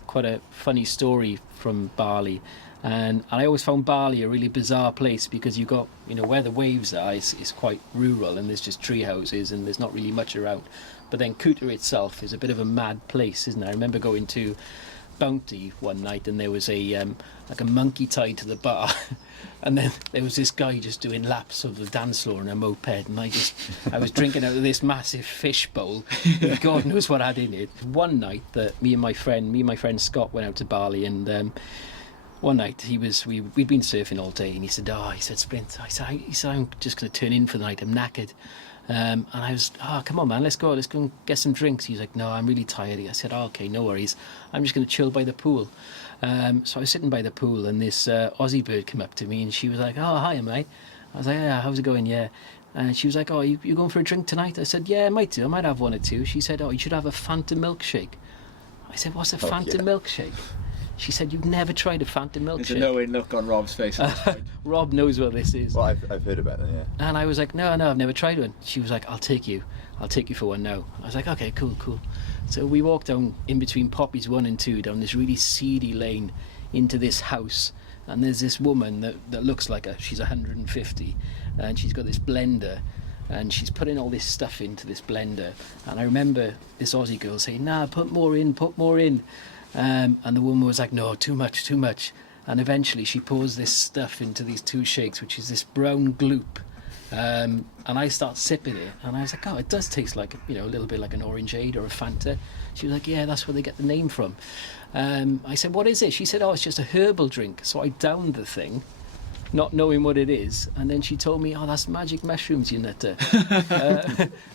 quite a funny story from Bali, and I always found Bali a really bizarre place, because you got, where the waves are is quite rural, and there's just tree houses and there's not really much around. But then Kuta itself is a bit of a mad place, isn't it? I remember going to Bounty one night, and there was a monkey tied to the bar, and then there was this guy just doing laps of the dance floor in a moped, and I was drinking out of this massive fish bowl. God knows what had in it. One night that me and my friend Scott went out to Bali, and one night we'd been surfing all day, and he said, "Splint," he said, "I'm just going to turn in for the night, I'm knackered." And I was, "Come on, man, let's go and get some drinks." He's like, "No, I'm really tired." I said, "Okay, no worries. I'm just going to chill by the pool." So I was sitting by the pool, and this Aussie bird came up to me, and she was like, "Oh, hi, mate." I was like, "Yeah, how's it going?" "Yeah." And she was like, "Oh, you going for a drink tonight?" I said, "Yeah, I might do. I might have one or two." She said, "Oh, you should have a Fanta milkshake." I said, what's a Fanta milkshake? She said, you've never tried a Fanta milkshake? There's a knowing look on Rob's face at this point. Rob knows what this is. Well, I've heard about that, yeah. And I was like, no, I've never tried one. She was like, I'll take you for one now. I was like, okay, cool. So we walked down in between Poppies 1 and 2 down this really seedy lane into this house, and there's this woman that looks like she's 150, and she's got this blender, and she's putting all this stuff into this blender. And I remember this Aussie girl saying, nah, put more in. And the woman was like, no, too much. And eventually she pours this stuff into these 2 shakes, which is this brown gloop. And I start sipping it, and I was like, oh, it does taste like, a little bit like an orangeade or a Fanta. She was like, yeah, that's where they get the name from. I said, what is it? She said, oh, it's just a herbal drink. So I downed the thing, not knowing what it is, and then she told me, oh, that's magic mushrooms, you nutter.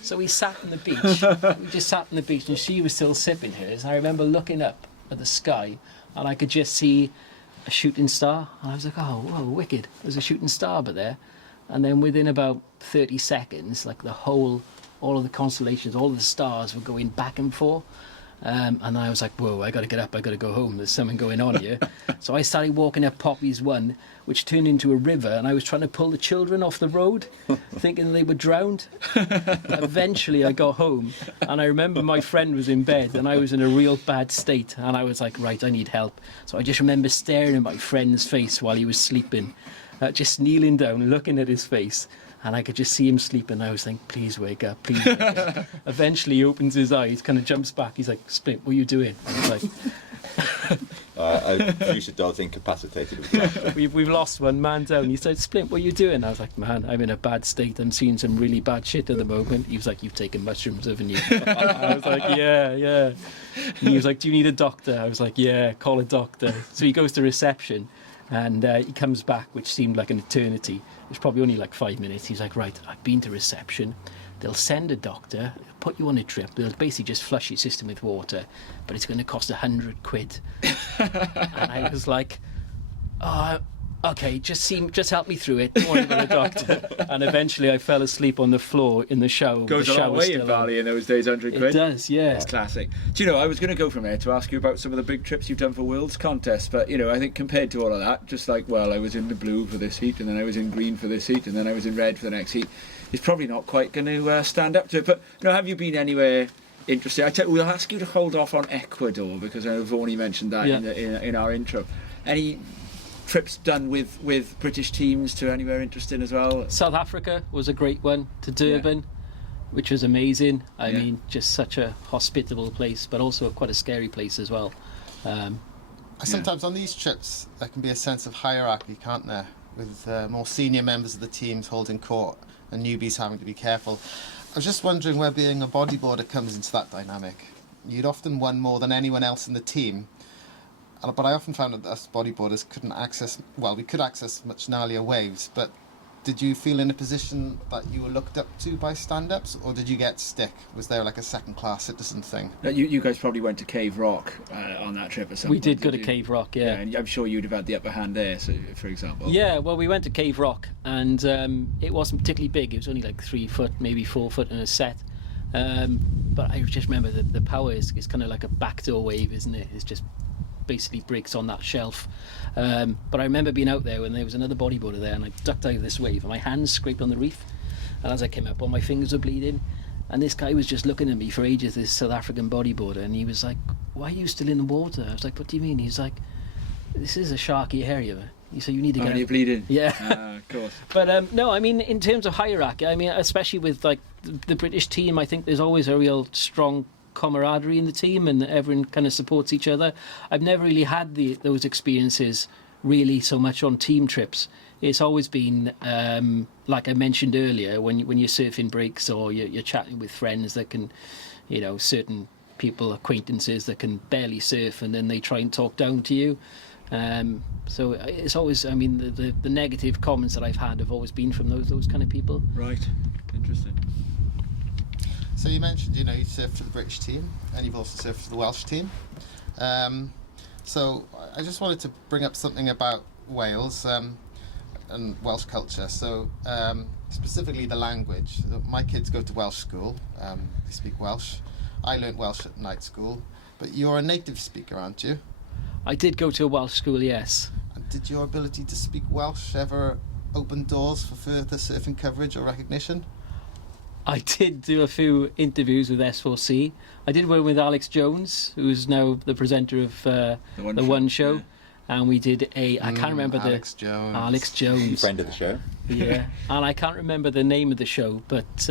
So we sat on the beach. We just sat on the beach, and she was still sipping hers. And I remember looking up at the sky, and I could just see a shooting star, and I was like, oh, whoa, wicked. There's a shooting star over there. And then within about 30 seconds, like all of the constellations, all of the stars were going back and forth. And I was like, whoa, I got to get up, I got to go home, there's something going on here. So I started walking up Poppies 1, which turned into a river, and I was trying to pull the children off the road, thinking they were drowned. Eventually I got home, and I remember my friend was in bed, and I was in a real bad state, and I was like, right, I need help. So I just remember staring at my friend's face while he was sleeping, just kneeling down, looking at his face. And I could just see him sleeping. I was thinking, please wake up, please wake up. Eventually he opens his eyes, kind of jumps back. He's like, Splint, what are you doing? I was like... Producer Dodd's incapacitated with laughter. We've lost one man down. He said, Splint, what are you doing? I was like, man, I'm in a bad state. I'm seeing some really bad shit at the moment. He was like, you've taken mushrooms, haven't you? I was like, yeah. And he was like, do you need a doctor? I was like, yeah, call a doctor. So he goes to reception, and he comes back, which seemed like an eternity. It was probably only like 5 minutes. He's like, right, I've been to reception. They'll send a doctor, put you on a trip. They'll basically just flush your system with water, but it's going to cost 100 quid. And I was like, oh, okay, just help me through it. Don't worry about the doctor. And eventually I fell asleep on the floor in the shower. Goes a long way in Bali in those days, 100 quid. It does, yeah. It's classic. Do you know, I was going to go from there to ask you about some of the big trips you've done for Worlds contests, but, I think compared to all of that, just like, well, I was in the blue for this heat, and then I was in green for this heat, and then I was in red for the next heat, it's probably not quite going to stand up to it. But, have you been anywhere interesting? We'll ask you to hold off on Ecuador, because I know Vaughnie mentioned that in our intro. Any trips done with British teams to anywhere interesting as well? South Africa was a great one, to Durban, which was amazing. I mean, just such a hospitable place, but also quite a scary place as well. Sometimes on these trips there can be a sense of hierarchy, can't there, with more senior members of the teams holding court and newbies having to be careful. I was just wondering where being a bodyboarder comes into that dynamic. You'd often won more than anyone else in the team, but I often found that us bodyboarders we could access much gnarlier waves, but did you feel in a position that you were looked up to by stand-ups, or did you get stick? Was there like a second-class citizen thing? You guys probably went to Cave Rock on that trip or something. We did go to Cave Rock, yeah. And I'm sure you'd have had the upper hand there, so, for example. Yeah, well, we went to Cave Rock, and it wasn't particularly big. It was only like 3 foot, maybe 4 foot in a set. But I just remember the power is kind of like a backdoor wave, isn't it? It's just basically breaks on that shelf. But I remember being out there when there was another bodyboarder there, and I ducked out of this wave and my hands scraped on the reef, and as I came up all my fingers were bleeding, and this guy was just looking at me for ages, this South African bodyboarder, and he was like, why are you still in the water? I was like, what do you mean? He's like, this is a sharky area. He said, you need to get out. You're bleeding. Yeah. Of course. But no, I mean, in terms of hierarchy, I mean, especially with like the British team, I think there's always a real strong camaraderie in the team, and everyone kind of supports each other. I've never really had those experiences really so much on team trips. It's always been like I mentioned earlier, when you're surfing breaks or you're chatting with friends that can, certain people, acquaintances that can barely surf, and then they try and talk down to you. So it's always, I mean, the negative comments that I've had have always been from those kind of people. Right. Interesting. So you mentioned, you surfed for the British team, and you've also surfed for the Welsh team. So I just wanted to bring up something about Wales and Welsh culture. So specifically the language. My kids go to Welsh school. They speak Welsh. I learnt Welsh at night school. But you're a native speaker, aren't you? I did go to a Welsh school, yes. And did your ability to speak Welsh ever open doors for further surfing coverage or recognition? I did do a few interviews with S4C. I did one with Alex Jones, who's now the presenter of the One Show. Yeah. And we did I can't remember Alex Jones. Alex Jones. Friend of the show. Yeah, and I can't remember the name of the show, but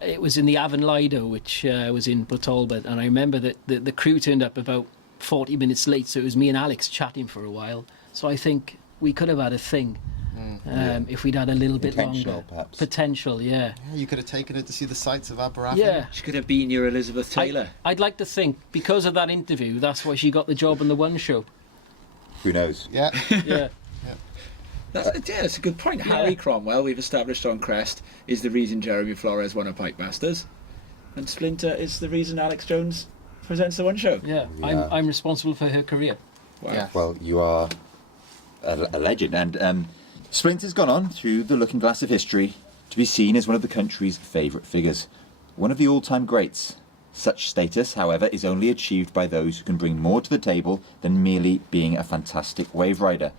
it was in the Avon Lido, which was in Port Talbot, and I remember that the crew turned up about 40 minutes late, so it was me and Alex chatting for a while. So I think we could have had a thing if we'd had a little bit Intentional, longer. perhaps. Potential, yeah. Yeah, you could have taken her to see the sights of Aberafan. Yeah. She could have been your Elizabeth Taylor. I'd like to think, because of that interview, that's why she got the job on the One Show. Who knows? Yeah. Yeah. That's a good point. Yeah. Harry Cromwell, we've established on Crest, is the reason Jeremy Flores won a Pipe Masters. And Splinter is the reason Alex Jones presents the One Show. Yeah, Yeah. I'm responsible for her career. Wow. Yeah. Well, you are a legend, and Splint has gone on through the looking glass of history to be seen as one of the country's favourite figures, one of the all-time greats. Such status, however, is only achieved by those who can bring more to the table than merely being a fantastic wave rider.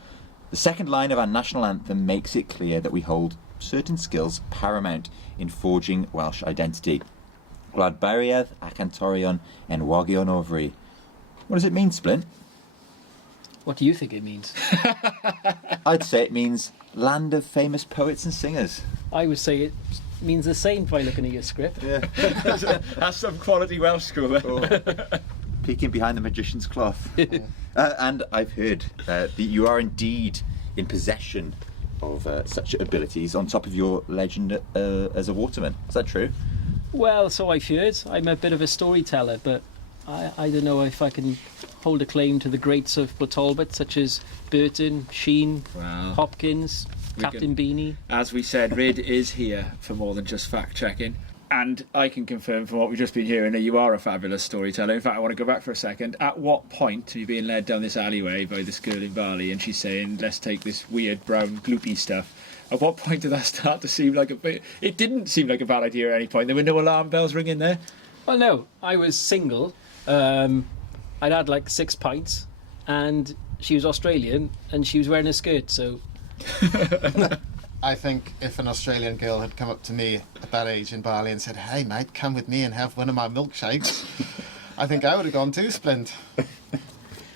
The second line of our national anthem makes it clear that we hold certain skills paramount in forging Welsh identity. Gwladbariaeth Acantorion Enwogion Ovri. What does it mean, Splint? What do you think it means? I'd say it means land of famous poets and singers. I would say it means the same by looking at your script. That's some quality Welsh school there. Peeking behind the magician's cloth. And I've heard that you are indeed in possession of such abilities on top of your legend as a waterman. Is that true? Well, so I've heard. I'm a bit of a storyteller, but I don't know if I can hold a claim to the greats of Port Talbot, such as Burton, Sheen, Wow. Hopkins, Captain Beanie. As we said, Ryd is here for more than just fact-checking. And I can confirm from what we've just been hearing that you are a fabulous storyteller. In fact, I want to go back for a second. At what point are you being led down this alleyway by this girl in Bali and she's saying, let's take this weird brown gloopy stuff? At what point did that start to seem like a bit... It didn't seem like a bad idea at any point. There were no alarm bells ringing there. Well, no, I was single. I'd had like 6 pints, and she was Australian, and she was wearing a skirt, so... I think if an Australian girl had come up to me at that age in Bali and said, hey mate, come with me and have one of my milkshakes, I think I would have gone too, Splint.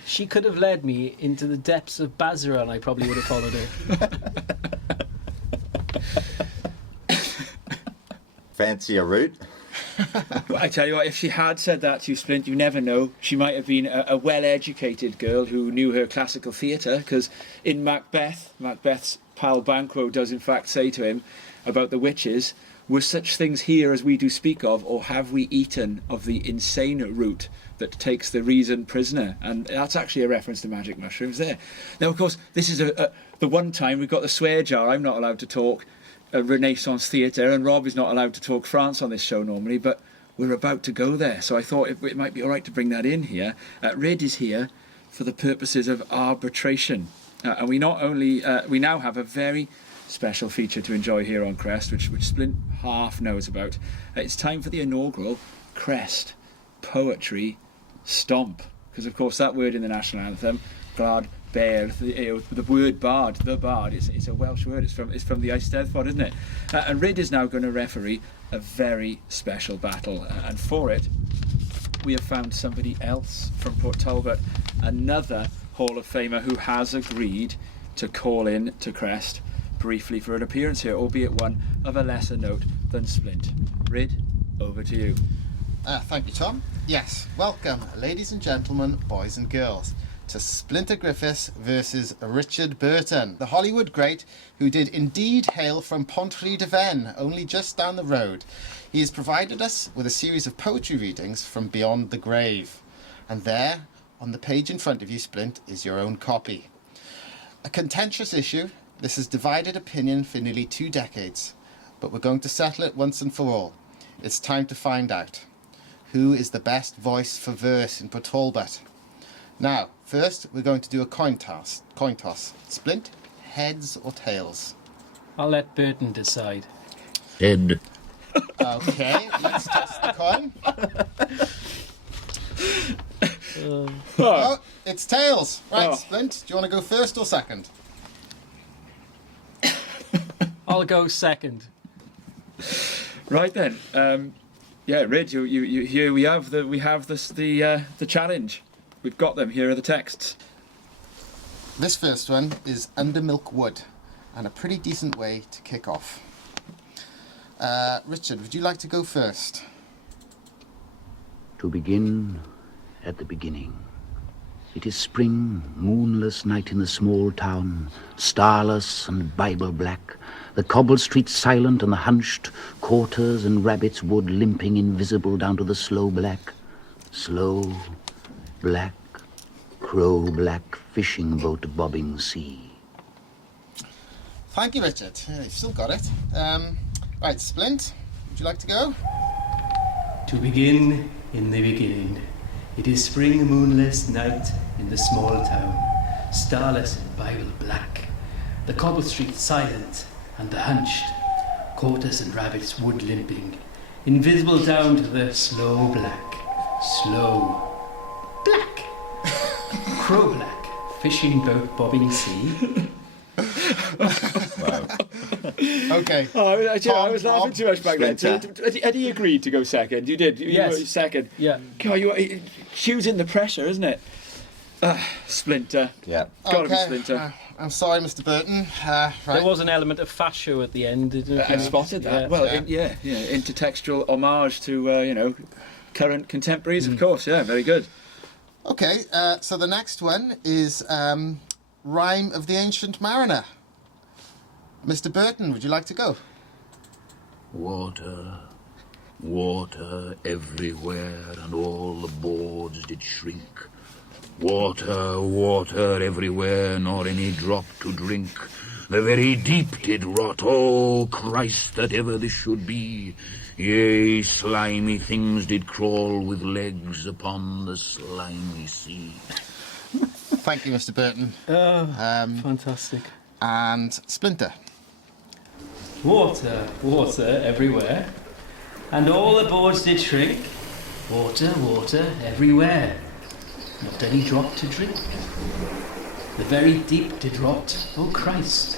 She could have led me into the depths of Basra, and I probably would have followed her. Fancy a route? Well, I tell you what, if she had said that to you, Splint, you never know. She might have been a well-educated girl who knew her classical theatre, because in Macbeth's pal Banquo does in fact say to him about the witches, were such things here as we do speak of, or have we eaten of the insane root that takes the reason prisoner? And that's actually a reference to magic mushrooms there. Now, of course, this is the one time we've got the swear jar. I'm not allowed to talk Renaissance theatre, and Rob is not allowed to talk France on this show normally, but we're about to go there, so I thought it might be all right to bring that in here. Ryd is here for the purposes of arbitration, and we not only we now have a very special feature to enjoy here on Crest, which Splint half knows about. It's time for the inaugural Crest Poetry Stomp, because of course that word in the national anthem, glad bear, the word bard, the bard, it's a Welsh word. It's from the Eisteddfod, isn't it? And Ryd is now going to referee a very special battle, and for it we have found somebody else from Port Talbot, another Hall of Famer who has agreed to call in to Crest briefly for an appearance here, albeit one of a lesser note than Splint. Ryd, over to you. Thank you, Tom. Yes, welcome, ladies and gentlemen, boys and girls, to Splinter Griffiths versus Richard Burton, the Hollywood great who did indeed hail from Pontrhydyfen, only just down the road. He has provided us with a series of poetry readings from beyond the grave. And there, on the page in front of you, Splint, is your own copy. A contentious issue. This has divided opinion for nearly 2 decades, but we're going to settle it once and for all. It's time to find out. Who is the best voice for verse in Port Talbot? Now, first, we're going to do a coin toss. Splint, heads or tails? I'll let Burton decide. Head. Okay, let's toss the coin. Oh, it's tails. Right, Oh. Splint, do you want to go first or second? I'll go second. Right then. Yeah, Rid, you here we have the challenge. We've got them. Here are the texts. This first one is Under Milk Wood, and a pretty decent way to kick off. Richard, would you like to go first? To begin at the beginning. It is spring, moonless night in the small town, starless and Bible black, the cobbled streets silent and the hunched quarters and rabbits wood limping invisible down to the slow black, crow black fishing boat bobbing sea. Thank you, Richard. Yeah, you've still got it. Right, Splint, would you like to go? To begin in the beginning. It is spring moonless night in the small town, starless and Bible black, the cobble street silent and the hunched quarters and rabbits wood limping, invisible down to the slow black, crow black, fishing boat bobbing sea. Okay. Oh, I was laughing Tom, too much back then. Splinter. Eddie agreed to go second. You did. You Yes. were second. Yeah. God, choosing the pressure, isn't it? Splinter. Yeah. Gotta be Splinter. I'm sorry, Mr. Burton. Right. There was an element of fascio at the end. I spotted that. Yeah. Well, Yeah. intertextual homage to current contemporaries, of course. Yeah, very good. Okay, so the next one is Rhyme of the Ancient Mariner. Mr. Burton, would you like to go? Water, water everywhere, and all the boards did shrink. Water, water everywhere, nor any drop to drink. The very deep did rot, oh Christ, that ever this should be. Yea, slimy things did crawl with legs upon the slimy sea. Thank you, Mr. Burton. Fantastic. And Splinter. Water, water everywhere, and all the boards did shrink. Water, water everywhere, not any drop to drink. The very deep did rot, oh Christ,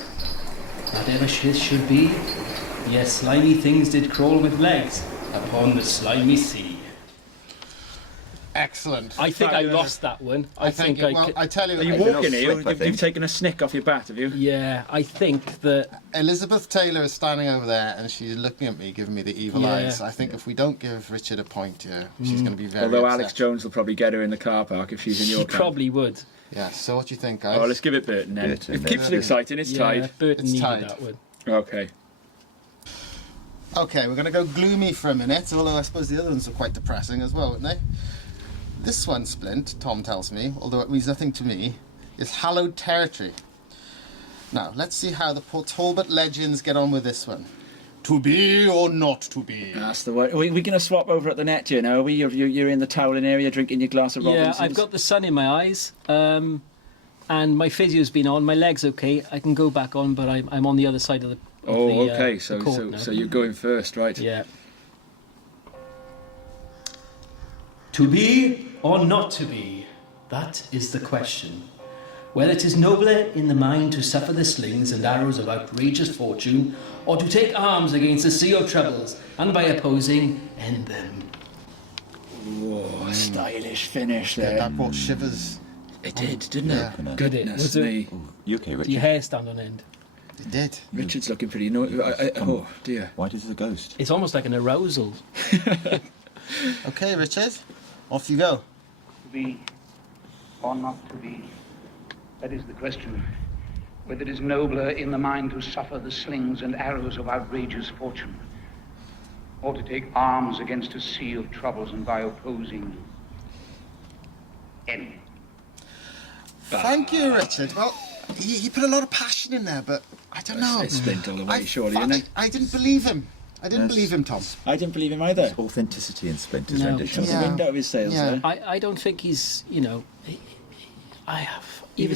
whatever this should be. Yes, slimy things did crawl with legs upon the slimy sea. Excellent. I think I lost that one. I think I could. I tell you, Are you been walking off here? slip, I You've think. taken a snick off your bat, have you? Yeah, I think that. Elizabeth Taylor is standing over there and she's looking at me, giving me the evil Yeah. eyes. I think if we don't give Richard a point here, she's going to be very Although upset. Alex Jones will probably get her in the car park if she's in your She camp. probably would. Yeah, so what do you think, guys? Oh, let's give it Burton then. Burton, It keeps then. it exciting. It's Yeah, tied. Burton It's needed tied. that one. Okay. Okay, we're going to go gloomy for a minute, although I suppose the other ones are quite depressing as well, aren't they? This one, Splint, Tom tells me, although it means nothing to me, is hallowed territory. Now, let's see how the Port Talbot legends get on with this one. To be or not to be? That's the way. Are we going to swap over at the net, you know? You're in the toweling area drinking your glass of Yeah, Robinsons. I've got the sun in my eyes, and my physio's been on. My leg's okay. I can go back on, but I'm on the other side of the. okay. The So court now. so you're going first, right? Yeah. To be or not to be, that is the question. Whether it is nobler in the mind to suffer the slings and arrows of outrageous fortune, or to take arms against a sea of troubles, and by opposing, end them. Whoa, stylish finish Yeah, there. that brought shivers. It did, didn't Yeah. it? Yeah. Goodness Was it- me. You okay, Richard? Your hair stand on end. It did. Richard's looking pretty oh, dear. Why does it a ghost? It's almost like an arousal. Okay, Richard, off you go. To be or not to be? That is the question. Whether it is nobler in the mind to suffer the slings and arrows of outrageous fortune, or to take arms against a sea of troubles and by opposing end. Thank you, Richard. Well, he put a lot of passion in there, but I don't know. It's Splint all the way, surely, isn't it? I didn't believe him. I didn't Yes. believe him, Tom. I didn't believe him either. Authenticity in Splinter's No. rendition. The Yeah. wind out of his sails Yeah. there. I don't think he's, even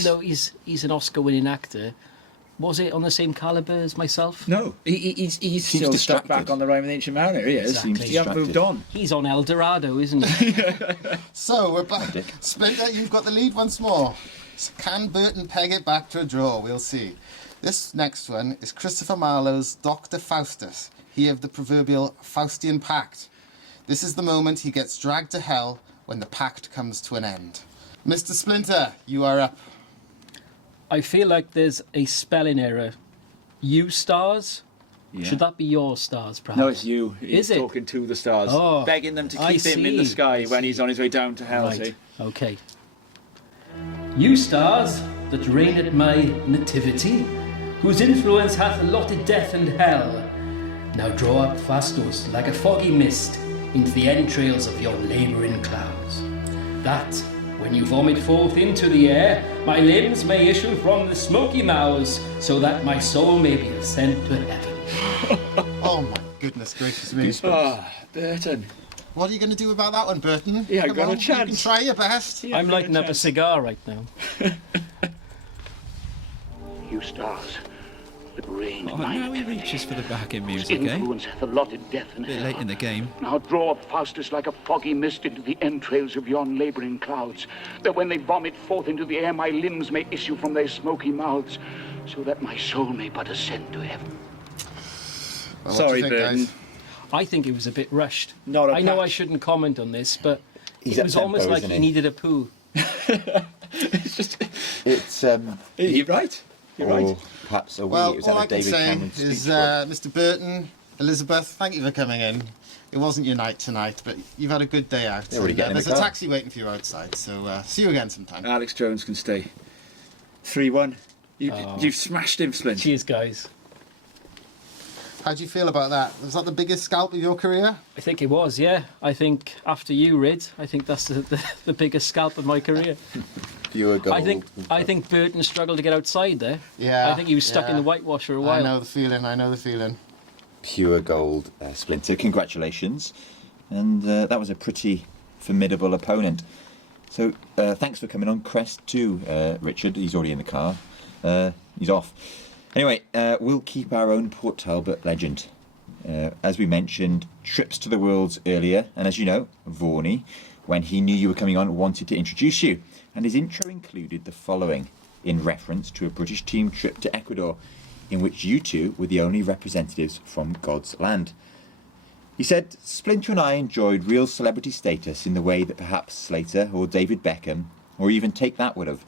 though he's an Oscar-winning actor, Was it on the same calibre as myself? No, he's still stuck distracted. back on the Rime of the Ancient Mariner. He is. Exactly. He hasn't moved on. He's on El Dorado, isn't he? So we're back. Splinter, you've got the lead once more. So can Burton peg it back to a draw? We'll see. This next one is Christopher Marlowe's Dr. Faustus, he of the proverbial Faustian Pact. This is the moment he gets dragged to hell when the pact comes to an end. Mr. Splinter, you are up. I feel like there's a spelling error. You stars? Yeah. Should that be your stars, perhaps? No, it's you. He's Is it? talking to the stars, Oh, begging them to I keep him in the see. sky I when he's see. on his way down to hell. Right. See? Okay. You stars that reign at my nativity, whose influence hath allotted death and hell, now draw up Fastos like a foggy mist into the entrails of your labouring clouds, that, when you vomit forth into the air, my limbs may issue from the smoky mouths, so that my soul may be ascent to heaven. Oh my goodness gracious me. Ah, Burton. What are you going to do about that one, Burton? Yeah, Come got a on, chance. You can try your best. I'm lighting up a cigar right now. You stars that reign Oh, in my now he nativity, reaches for the backing whose music, eh? influence hath allotted death and A bit hell. late in the game. Now draw up Faustus like a foggy mist into the entrails of yon labouring clouds, that when they vomit forth into the air, my limbs may issue from their smoky mouths, so that my soul may but ascend to heaven. Well, what do Sorry, you think, Burton. guys? I think it was a bit rushed. Not a I know I patch. shouldn't comment on this, but He's it up was tempo, almost like isn't he he? needed a poo. It's just. It's You're right. You're or right. perhaps a wee. Well, It was all out I of can David say Cameron's is, speech book. Mr. Burton, Elizabeth, thank you for coming in. It wasn't your night tonight, but you've had a good day out. They're already And, getting in the there's a car. taxi waiting for you outside, so see you again sometime. Alex Jones can stay. 3-1. You've smashed him, Splint. Cheers, guys. How do you feel about that? Was that the biggest scalp of your career? I think it was, yeah. I think after you, Rid, I think that's the biggest scalp of my career. Fewer goals. I think Burton struggled to get outside there. Yeah. I think he was stuck in yeah. the whitewash for a while. I know the feeling. Pure gold, Splinter. Congratulations. And that was a pretty formidable opponent. So thanks for coming on. Crest too, Richard. He's already in the car. He's off. Anyway, we'll keep our own Port Talbot legend. As we mentioned, trips to the Worlds earlier, and as you know, Vorney, when he knew you were coming on, wanted to introduce you. And his intro included the following, in reference to a British team trip to Ecuador, in which you two were the only representatives from God's land. He said, Splinter and I enjoyed real celebrity status in the way that perhaps Slater or David Beckham, or even Take That would have.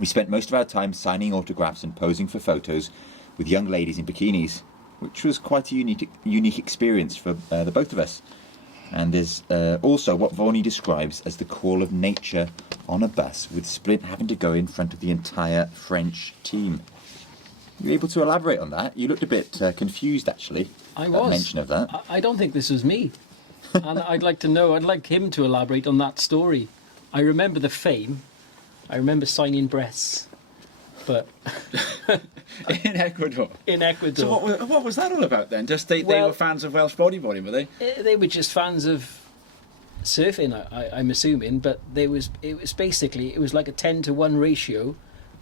We spent most of our time signing autographs and posing for photos with young ladies in bikinis, which was quite a unique experience for the both of us. And is also what Vorney describes as the call of nature on a bus, with Splint having to go in front of the entire French team. You able to elaborate on that? You looked a bit confused, actually. I at was. mention of that. I don't think this was me. And I'd like him to elaborate on that story. I remember the fame. I remember signing breasts. But In Ecuador. in Ecuador. So what was that all about then? Just they Well- were fans of Welsh bodyboarding, were they? They were just fans of surfing, I'm assuming, but it was like a 10-to-1 ratio,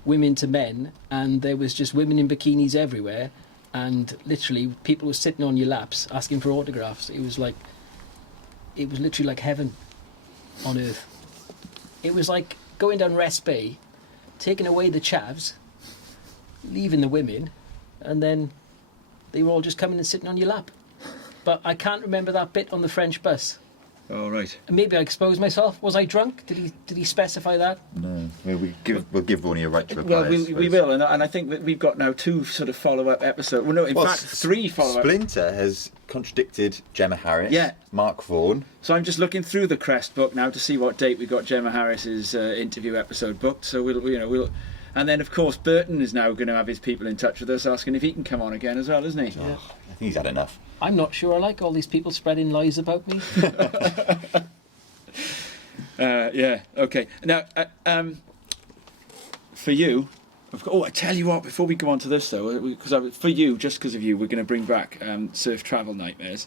women to men, and there was just women in bikinis everywhere, and literally people were sitting on your laps asking for autographs. It was literally like heaven on earth. It was like going down Rest Bay, taking away the chavs, leaving the women, and then they were all just coming and sitting on your lap. But I can't remember that bit on the French bus. Oh, right. And maybe I exposed myself. Was I drunk? Did he specify that? No, we'll give Vorney a right to reply. Well, I we suppose. will, and I think that we've got now 2 sort of follow-up episodes. Well, no, in fact, 3 follow-up. Splinter has contradicted Gemma Harris, Yeah. Mark Vaughan. So I'm just looking through the Crest book now to see what date we got Gemma Harris's interview episode booked. So we'll, and then of course Burton is now going to have his people in touch with us, asking if he can come on again as well, isn't he? Oh, I think he's had enough. I'm not sure I like all these people spreading lies about me. Yeah. Okay. Now, for you, I tell you what. Before we go on to this, though, because for you, just because of you, we're going to bring back Surf Travel Nightmares,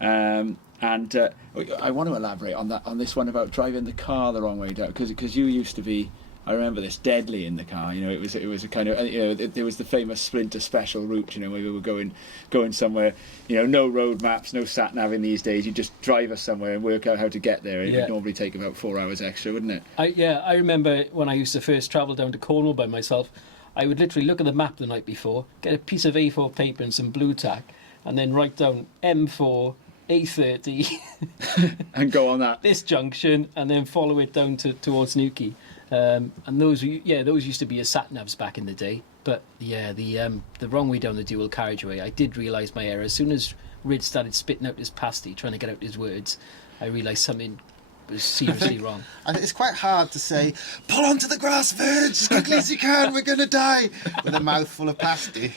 and I want to elaborate on this one about driving the car the wrong way down, because you used to be. I remember this deadly in the car. You know, it was a kind of, you know, there was the famous Splinter special route. You know, where we were going somewhere. You know, no road maps, no sat nav in these days. You just drive us somewhere and work out how to get there. It would normally take about 4 hours extra, wouldn't it? I remember when I used to first travel down to Cornwall by myself. I would literally look at the map the night before, get a piece of A4 paper and some blue tack, and then write down M4. A30 and go on that this junction, and then follow it down towards Newquay. And those used to be as sat navs back in the day. But yeah, the wrong way down the dual carriageway. I did realise my error as soon as Ryd started spitting out his pasty, trying to get out his words. I realised something was seriously wrong. And it's quite hard to say, pull onto the grass, Virg, as quickly as you can, we're going to die, with a mouthful of pasty,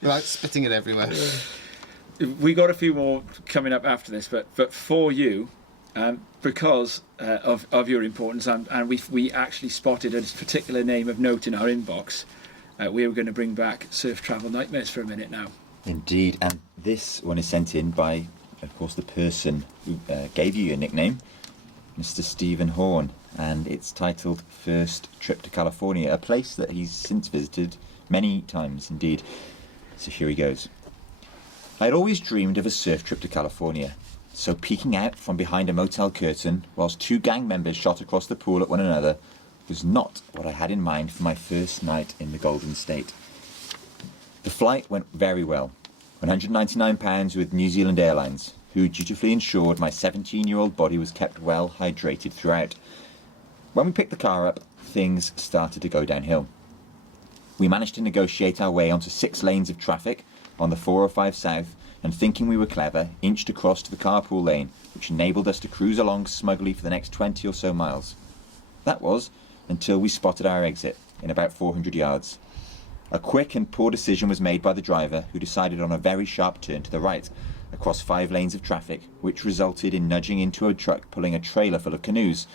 without spitting it everywhere. We got a few more coming up after this, but for you, because of your importance, and we actually spotted a particular name of note in our inbox, we were going to bring back Surf Travel Nightmares for a minute now. Indeed, and this one is sent in by, of course, the person who gave you your nickname, Mr. Stephen Horn, and it's titled First Trip to California, a place that he's since visited many times indeed. So here he goes. I had always dreamed of a surf trip to California, so peeking out from behind a motel curtain whilst two gang members shot across the pool at one another was not what I had in mind for my first night in the Golden State. The flight went very well, £199 with New Zealand Airlines, who dutifully ensured my 17-year-old body was kept well hydrated throughout. When we picked the car up, things started to go downhill. We managed to negotiate our way onto 6 lanes of traffic on the 405 South, and thinking we were clever, inched across to the carpool lane, which enabled us to cruise along smugly for the next 20 or so miles. That was until we spotted our exit in about 400 yards. A quick and poor decision was made by the driver, who decided on a very sharp turn to the right, across 5 lanes of traffic, which resulted in nudging into a truck pulling a trailer full of canoes.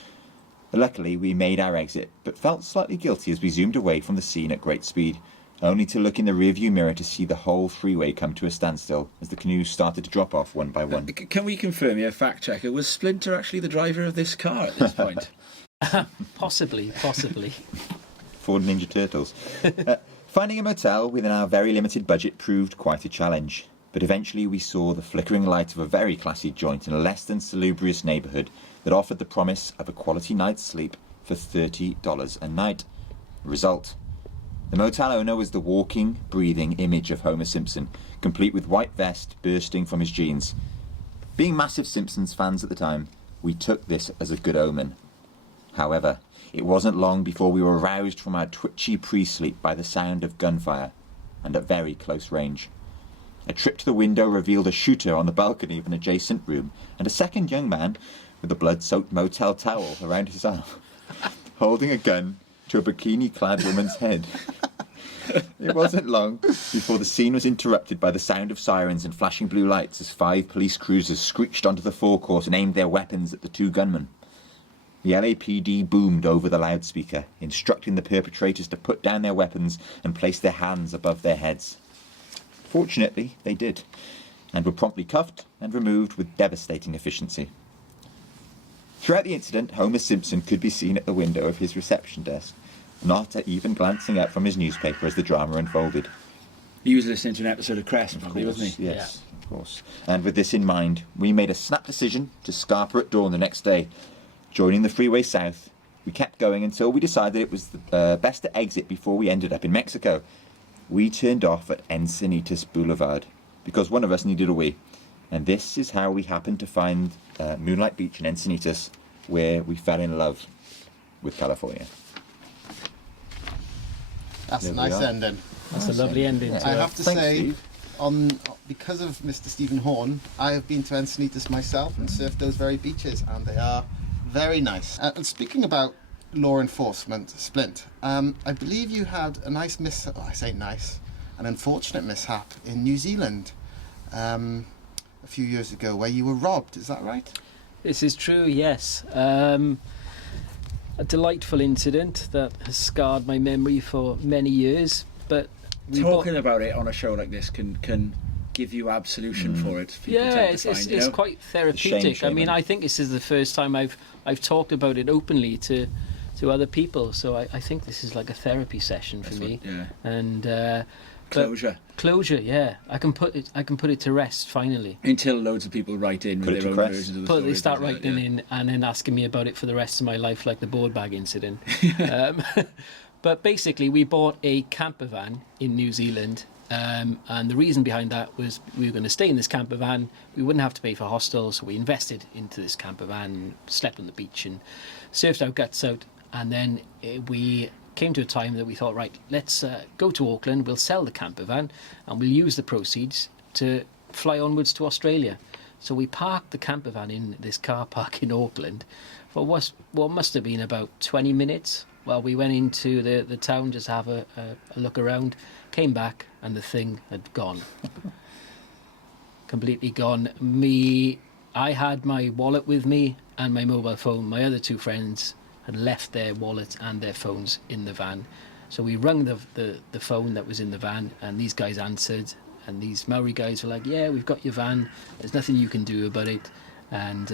Luckily, we made our exit, but felt slightly guilty as we zoomed away from the scene at great speed, only to look in the rearview mirror to see the whole freeway come to a standstill as the canoes started to drop off one by one. Can we confirm, your fact checker, was Splinter actually the driver of this car at this point? Possibly. Ford Ninja Turtles. Finding a motel within our very limited budget proved quite a challenge, but eventually we saw the flickering light of a very classy joint in a less than salubrious neighbourhood that offered the promise of a quality night's sleep for $30 a night. Result: the motel owner was the walking, breathing image of Homer Simpson, complete with white vest bursting from his jeans. Being massive Simpsons fans at the time, we took this as a good omen. However, it wasn't long before we were roused from our twitchy pre-sleep by the sound of gunfire, and at very close range. A trip to the window revealed a shooter on the balcony of an adjacent room, and a second young man with a blood-soaked motel towel around his arm, holding a gun to a bikini-clad woman's head. It wasn't long before the scene was interrupted by the sound of sirens and flashing blue lights as 5 police cruisers screeched onto the forecourt and aimed their weapons at the 2 gunmen. The LAPD boomed over the loudspeaker, instructing the perpetrators to put down their weapons and place their hands above their heads. Fortunately, they did, and were promptly cuffed and removed with devastating efficiency. Throughout the incident, Homer Simpson could be seen at the window of his reception desk, not even glancing up from his newspaper as the drama unfolded. He was listening to an episode of Crest, probably, wasn't he? Yes, yeah. Of course. And with this in mind, we made a snap decision to Scarpa at dawn the next day. Joining the freeway south, we kept going until we decided it was the best to exit before we ended up in Mexico. We turned off at Encinitas Boulevard because one of us needed a wee. And this is how we happened to find Moonlight Beach in Encinitas, where we fell in love with California. That's a nice ending. That's a lovely ending. I have to Thanks, say, Steve. because of Mr. Stephen Horn, I have been to Encinitas myself and surfed those very beaches, and they are very nice. And speaking about law enforcement, Splint, I believe you had a nice an unfortunate mishap in New Zealand a few years ago where you were robbed, is that right? This is true, yes. A delightful incident that has scarred my memory for many years, but talking about it on a show like this can give you absolution for it. It's quite therapeutic. Shame, I mean, I think this is the first time I've talked about it openly to to other people. So I think this is like a therapy session for me. Yeah. And Closure. Closure, yeah. I can put it to rest finally. Until loads of people write in Put with it their to own Crest. versions of the But story. they start things like writing that, in and then asking me about it for the rest of my life, like the board bag incident. But basically, we bought a camper van in New Zealand. And the reason behind that was we were going to stay in this camper van. We wouldn't have to pay for hostels, so we invested into this camper van, slept on the beach and surfed our guts out. And then we came to a time that we thought, right, let's go to Auckland, we'll sell the camper van and we'll use the proceeds to fly onwards to Australia. So we parked the camper van in this car park in Auckland for what must have been about 20 minutes while we went into the town just to have a look around, came back and the thing had gone. Completely gone. I had my wallet with me and my mobile phone. My other two friends had left their wallets and their phones in the van. So we rung the phone that was in the van and these guys answered and these Maori guys were like, yeah, we've got your van, there's nothing you can do about it and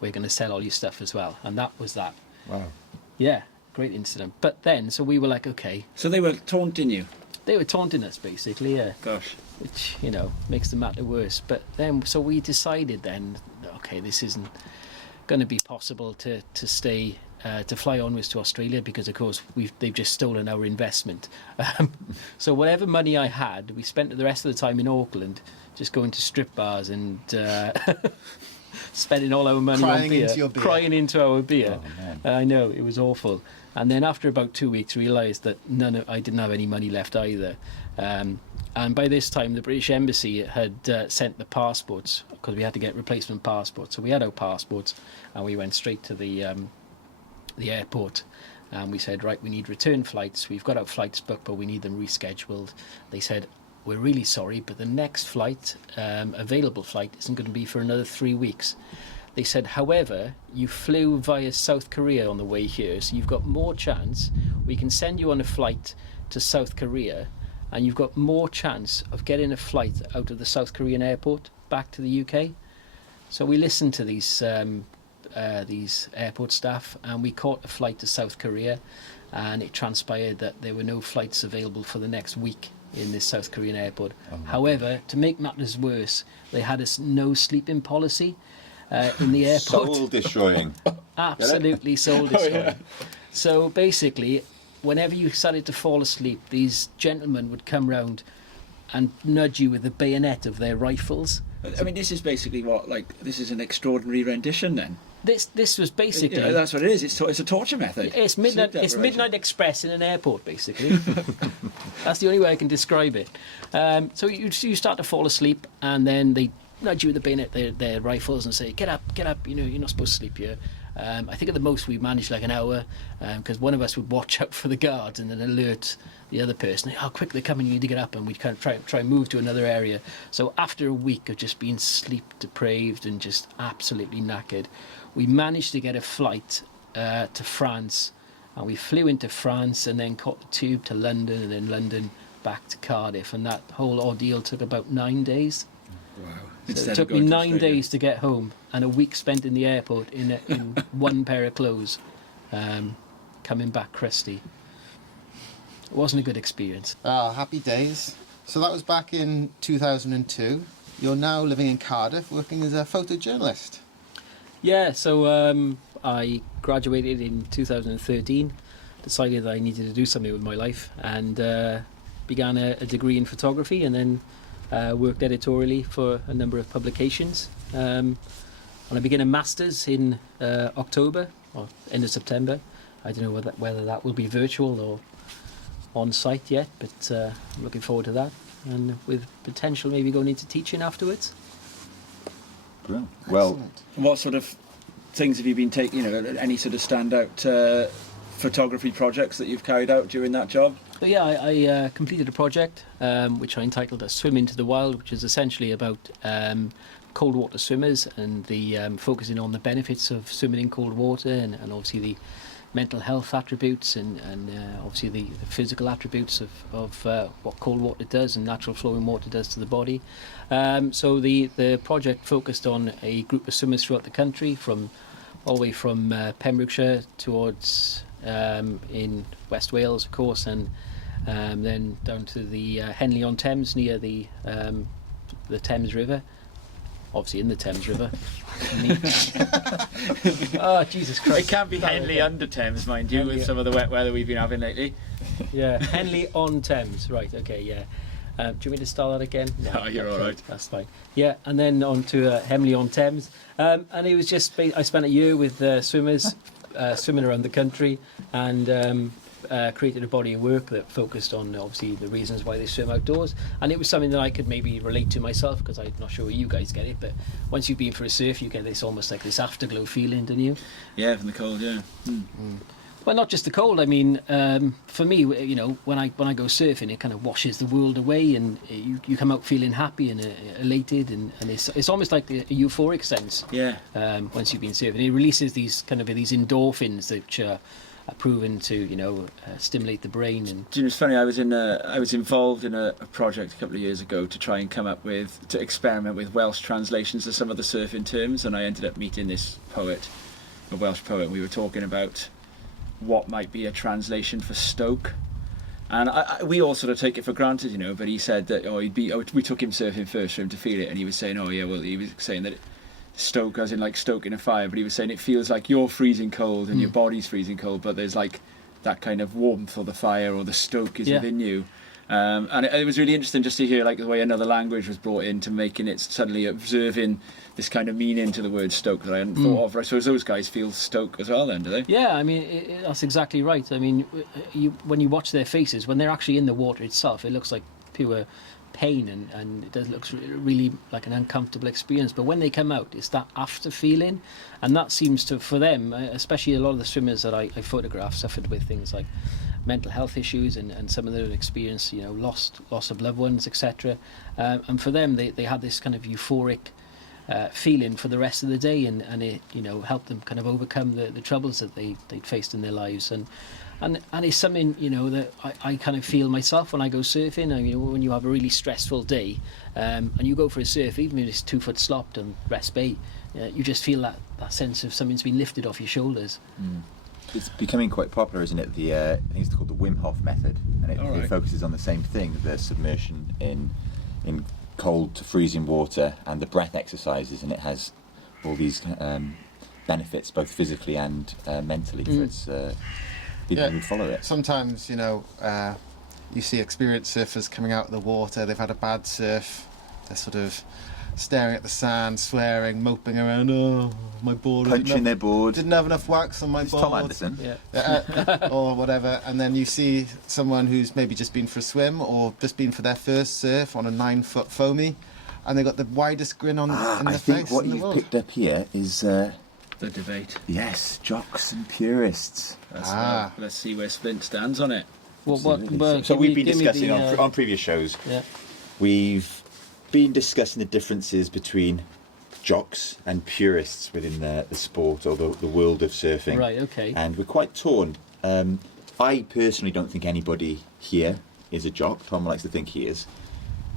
we're going to sell all your stuff as well. And that was that. Wow. Yeah, great incident. But then, so we were like, okay. So they were taunting you? They were taunting us basically, yeah. Gosh. Which, you know, makes the matter worse. But then, so we decided then, okay, this isn't going to be possible to stay, to fly onwards to Australia because, of course, they've just stolen our investment. So whatever money I had, we spent the rest of the time in Auckland just going to strip bars and spending all our money on Crying beer. into your beer. Crying into our beer. Oh, man. I know, it was awful. And then after about 2 weeks, realised that I didn't have any money left either. And by this time, the British Embassy had sent the passports because we had to get replacement passports. So we had our passports, and we went straight to the airport. And we said, right, we need return flights. We've got our flights booked, but we need them rescheduled. They said, we're really sorry, but the next flight, available flight, isn't going to be for another 3 weeks. They said, however, you flew via South Korea on the way here, so you've got more chance. We can send you on a flight to South Korea, and you've got more chance of getting a flight out of the South Korean airport back to the UK. So we listened to these airport staff, and we caught a flight to South Korea, and it transpired that there were no flights available for the next week in this South Korean airport. However, to make matters worse, they had a no sleeping policy. In the airport. Soul destroying. Absolutely soul destroying. So basically, whenever you started to fall asleep, these gentlemen would come round and nudge you with the bayonet of their rifles. I mean, this is basically this is an extraordinary rendition then. This was basically... Yeah, that's what it is. It's a torture method. It's Midnight Express in an airport, basically. That's the only way I can describe it. So you start to fall asleep, and then they nudge you with the bayonet, their rifles, and say, get up, you know, you're not supposed to sleep here. I think at the most we managed like an hour, because one of us would watch out for the guards and then alert the other person, oh, quick, they're coming, you need to get up, and we'd kind of try and move to another area. So after a week of just being sleep deprived and just absolutely knackered, we managed to get a flight to France, and we flew into France and then caught the tube to London, and then London back to Cardiff, and that whole ordeal took about 9 days. Wow. So it took me 9 days to get home, and a week spent in the airport in one pair of clothes, coming back crusty. It wasn't a good experience. Ah, happy days. So that was back in 2002. You're now living in Cardiff, working as a photojournalist. Yeah, so I graduated in 2013, decided that I needed to do something with my life, and began a degree in photography, and then worked editorially for a number of publications. And I began a master's in October, or end of September. I don't know whether that will be virtual or on site yet, but I'm looking forward to that, and with potential maybe going into teaching afterwards. Brilliant. Well, Excellent. What sort of things have you been taking? You know, any sort of standout photography projects that you've carried out during that job? But yeah, I completed a project which I entitled "A Swim into the Wild," which is essentially about cold water swimmers and the focusing on the benefits of swimming in cold water, and obviously the mental health attributes and obviously the physical attributes of what cold water does and natural flowing water does to the body. So the project focused on a group of swimmers throughout the country, all the way from Pembrokeshire towards in West Wales, of course, and then down to the Henley-on-Thames near the Thames River. Obviously in the Thames River. Oh, Jesus Christ. It can't be Henley under Thames, mind you, with some of the wet weather we've been having lately. Yeah, Henley-on-Thames. Right, okay, yeah. Do you want me to start that again? No, you're all right. That's fine. Yeah, and then on to Henley-on-Thames. And it was just, I spent a year with swimmers, swimming around the country, and created a body of work that focused on, obviously, the reasons why they swim outdoors. And it was something that I could maybe relate to myself, because I'm not sure where you guys get it, but once you've been for a surf, you get this almost like this afterglow feeling, don't you? Yeah, from the cold, yeah. Well, not just the cold. I mean, for me, you know, when I go surfing, it kind of washes the world away, and you come out feeling happy and elated, and it's almost like a euphoric sense. Yeah. Once you've been surfing, it releases these endorphins which are proven to, you know, stimulate the brain. And Do you know, it's funny, I was involved in a project a couple of years ago to try and to experiment with Welsh translations of some of the surfing terms, and I ended up meeting this poet, a Welsh poet, and we were talking about what might be a translation for stoke. And we all sort of take it for granted, you know, but he said that, we took him surfing first for him to feel it, and he was saying, he was saying that stoke as in like stoking a fire, but he was saying it feels like you're freezing cold and your body's freezing cold, but there's like that kind of warmth or the fire or the stoke is within you. And it was really interesting just to hear like the way another language was brought into making it suddenly observing this kind of meaning to the word stoke that I hadn't thought of. I suppose those guys feel stoke as well then, do they? yeah, I mean, that's exactly right. I mean, when you watch their faces, when they're actually in the water itself, it looks like pure pain, and it does look really like an uncomfortable experience. But when they come out, it's that after feeling, and that seems to, for them, especially a lot of the swimmers that I photographed, suffered with things like mental health issues, and some of them experienced, you know, loss of loved ones, etc. And for them, they had this kind of euphoric feeling for the rest of the day, and it, you know, helped them kind of overcome the troubles that they'd faced in their lives. And it's something, you know, that I kind of feel myself when I go surfing. I mean, when you have a really stressful day, and you go for a surf, even if it's 2 foot slopped on Rest Bay, you just feel that sense of something's been lifted off your shoulders. It's becoming quite popular, isn't it? I think it's called the Wim Hof method, and it focuses on the same thing: the submersion in cold to freezing water and the breath exercises, and it has all these benefits both physically and mentally for its people who follow it. Sometimes, you know, you see experienced surfers coming out of the water, they've had a bad surf, they're sort of staring at the sand, swearing, moping around, my board punching their board, didn't have enough wax on my board. Tom Anderson. Or whatever, and then you see someone who's maybe just been for a swim or just been for their first surf on a 9 foot foamy, and they got the widest grin on in the face. I think what you've picked up here is the debate. Yes, jocks and purists. Let's see where Splint stands on it. So we've been discussing on previous shows. Yeah. We've been discussing the differences between jocks and purists within the sport or the world of surfing. Right, okay. And we're quite torn. I personally don't think anybody here is a jock. Tom likes to think he is.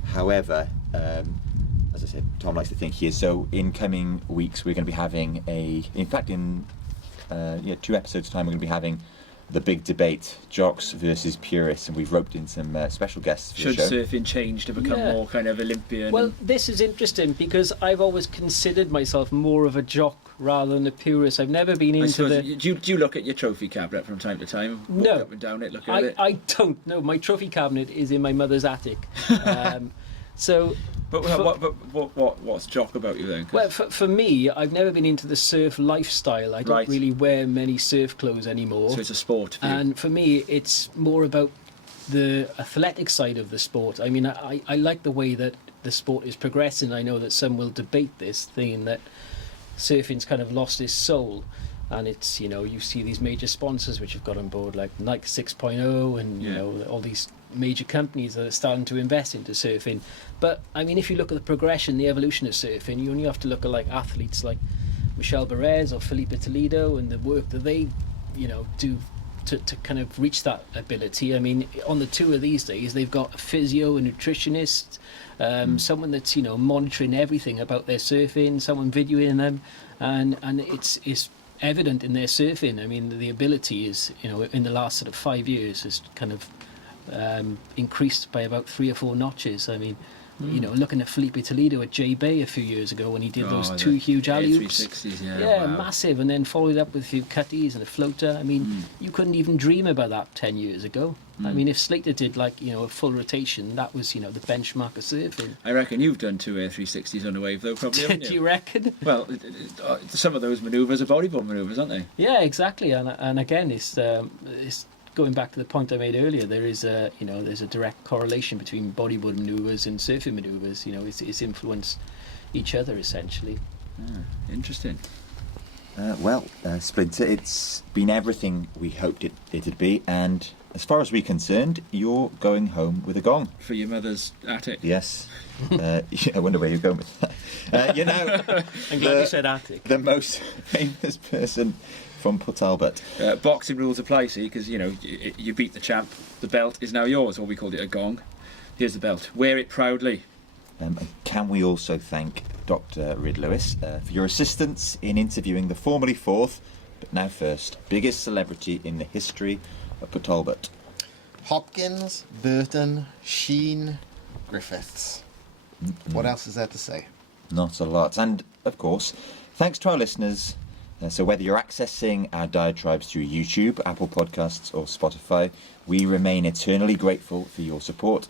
However, as I said, Tom likes to think he is. So in coming weeks, we're going to be having in 2 episodes' time, we're going to be having the big debate, jocks versus purists, and we've roped in some special guests for the show. Should surfing change to become more kind of Olympian? Well, this is interesting because I've always considered myself more of a jock rather than a purist. I've never been into Do you look at your trophy cabinet from time to time? No. Walk up and down it, look at it? I don't. No, my trophy cabinet is in my mother's attic. What's jock about you then? Well, for me, I've never been into the surf lifestyle. I don't really wear many surf clothes anymore. So it's a sport for you. And for me, it's more about the athletic side of the sport. I mean, I like the way that the sport is progressing. I know that some will debate this, thinking that surfing's kind of lost its soul. And it's, you know, you see these major sponsors which have got on board, like Nike 6.0 and, you know, all these major companies that are starting to invest into surfing. But, I mean, if you look at the progression, the evolution of surfing, you only have to look at, like, athletes like Michel Perez or Felipe Toledo and the work that they, you know, do to kind of reach that ability. I mean, on the tour these days, they've got a physio, a nutritionist, someone that's, you know, monitoring everything about their surfing, someone videoing them, and it's evident in their surfing. I mean, the ability is, in the last sort of 5 years has kind of increased by about 3 or 4 notches. I mean, looking at Felipe Toledo at J Bay a few years ago when he did those 2 huge alley-oops. 360s, Yeah, massive, and then followed up with a few cutties and a floater. I mean, you couldn't even dream about that 10 years ago. I mean, if Slater did a full rotation, that was, the benchmark of surfing. I reckon you've done 2 air 360s on a wave, though, probably, haven't you? Do you reckon? Well, some of those manoeuvres are bodyboard manoeuvres, aren't they? Yeah, exactly. And again, it's going back to the point I made earlier. There is there's a direct correlation between bodyboard manoeuvres and surfing manoeuvres. It's influenced each other essentially. Interesting. Splinter, it's been everything we hoped it'd be, and as far as we're concerned, you're going home with a gong. For your mother's attic. Yes. I wonder where you're going with that. I'm glad you said attic. The most famous person from Port Talbot. Boxing rules apply, see, because, you beat the champ. The belt is now yours, or we called it a gong. Here's the belt. Wear it proudly. And can we also thank Dr Rhydian Lewis for your assistance in interviewing the formerly 4th, but now 1st, biggest celebrity in the history of Port Talbot. Hopkins, Burton, Sheen, Griffiths. What else is there to say? Not a lot. And, of course, thanks to our listeners. So whether you're accessing our diatribes through YouTube, Apple Podcasts or Spotify, we remain eternally grateful for your support.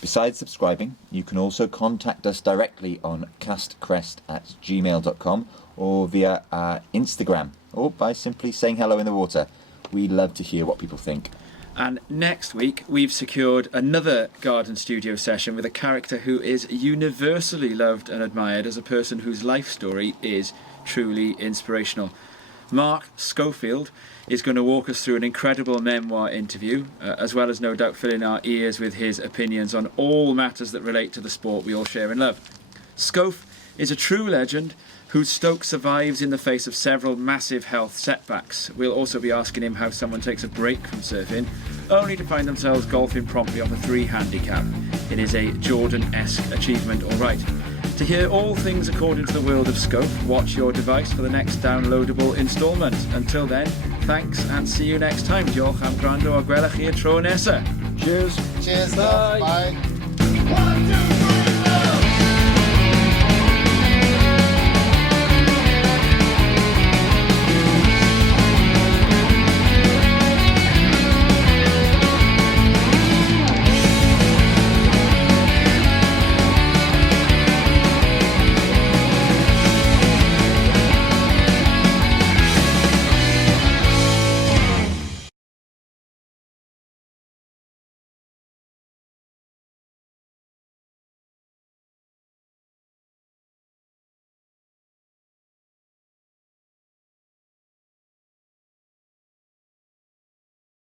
Besides subscribing, you can also contact us directly on castcrest@gmail.com or via our Instagram, or by simply saying hello in the water. We love to hear what people think. And next week, we've secured another garden studio session with a character who is universally loved and admired as a person whose life story is truly inspirational. Mark Schofield is going to walk us through an incredible memoir interview, as well as no doubt filling our ears with his opinions on all matters that relate to the sport we all share and love. Schof is a true legend whose Stoke survives in the face of several massive health setbacks. We'll also be asking him how someone takes a break from surfing, only to find themselves golfing promptly off a 3 handicap. It is a Jordan-esque achievement, all right. To hear all things according to the world of Scope, watch your device for the next downloadable instalment. Until then, thanks and see you next time. Diolch am gwrando a gwelwch chi y tro nesa. Cheers. Cheers. Bye. Bye. 1, 2,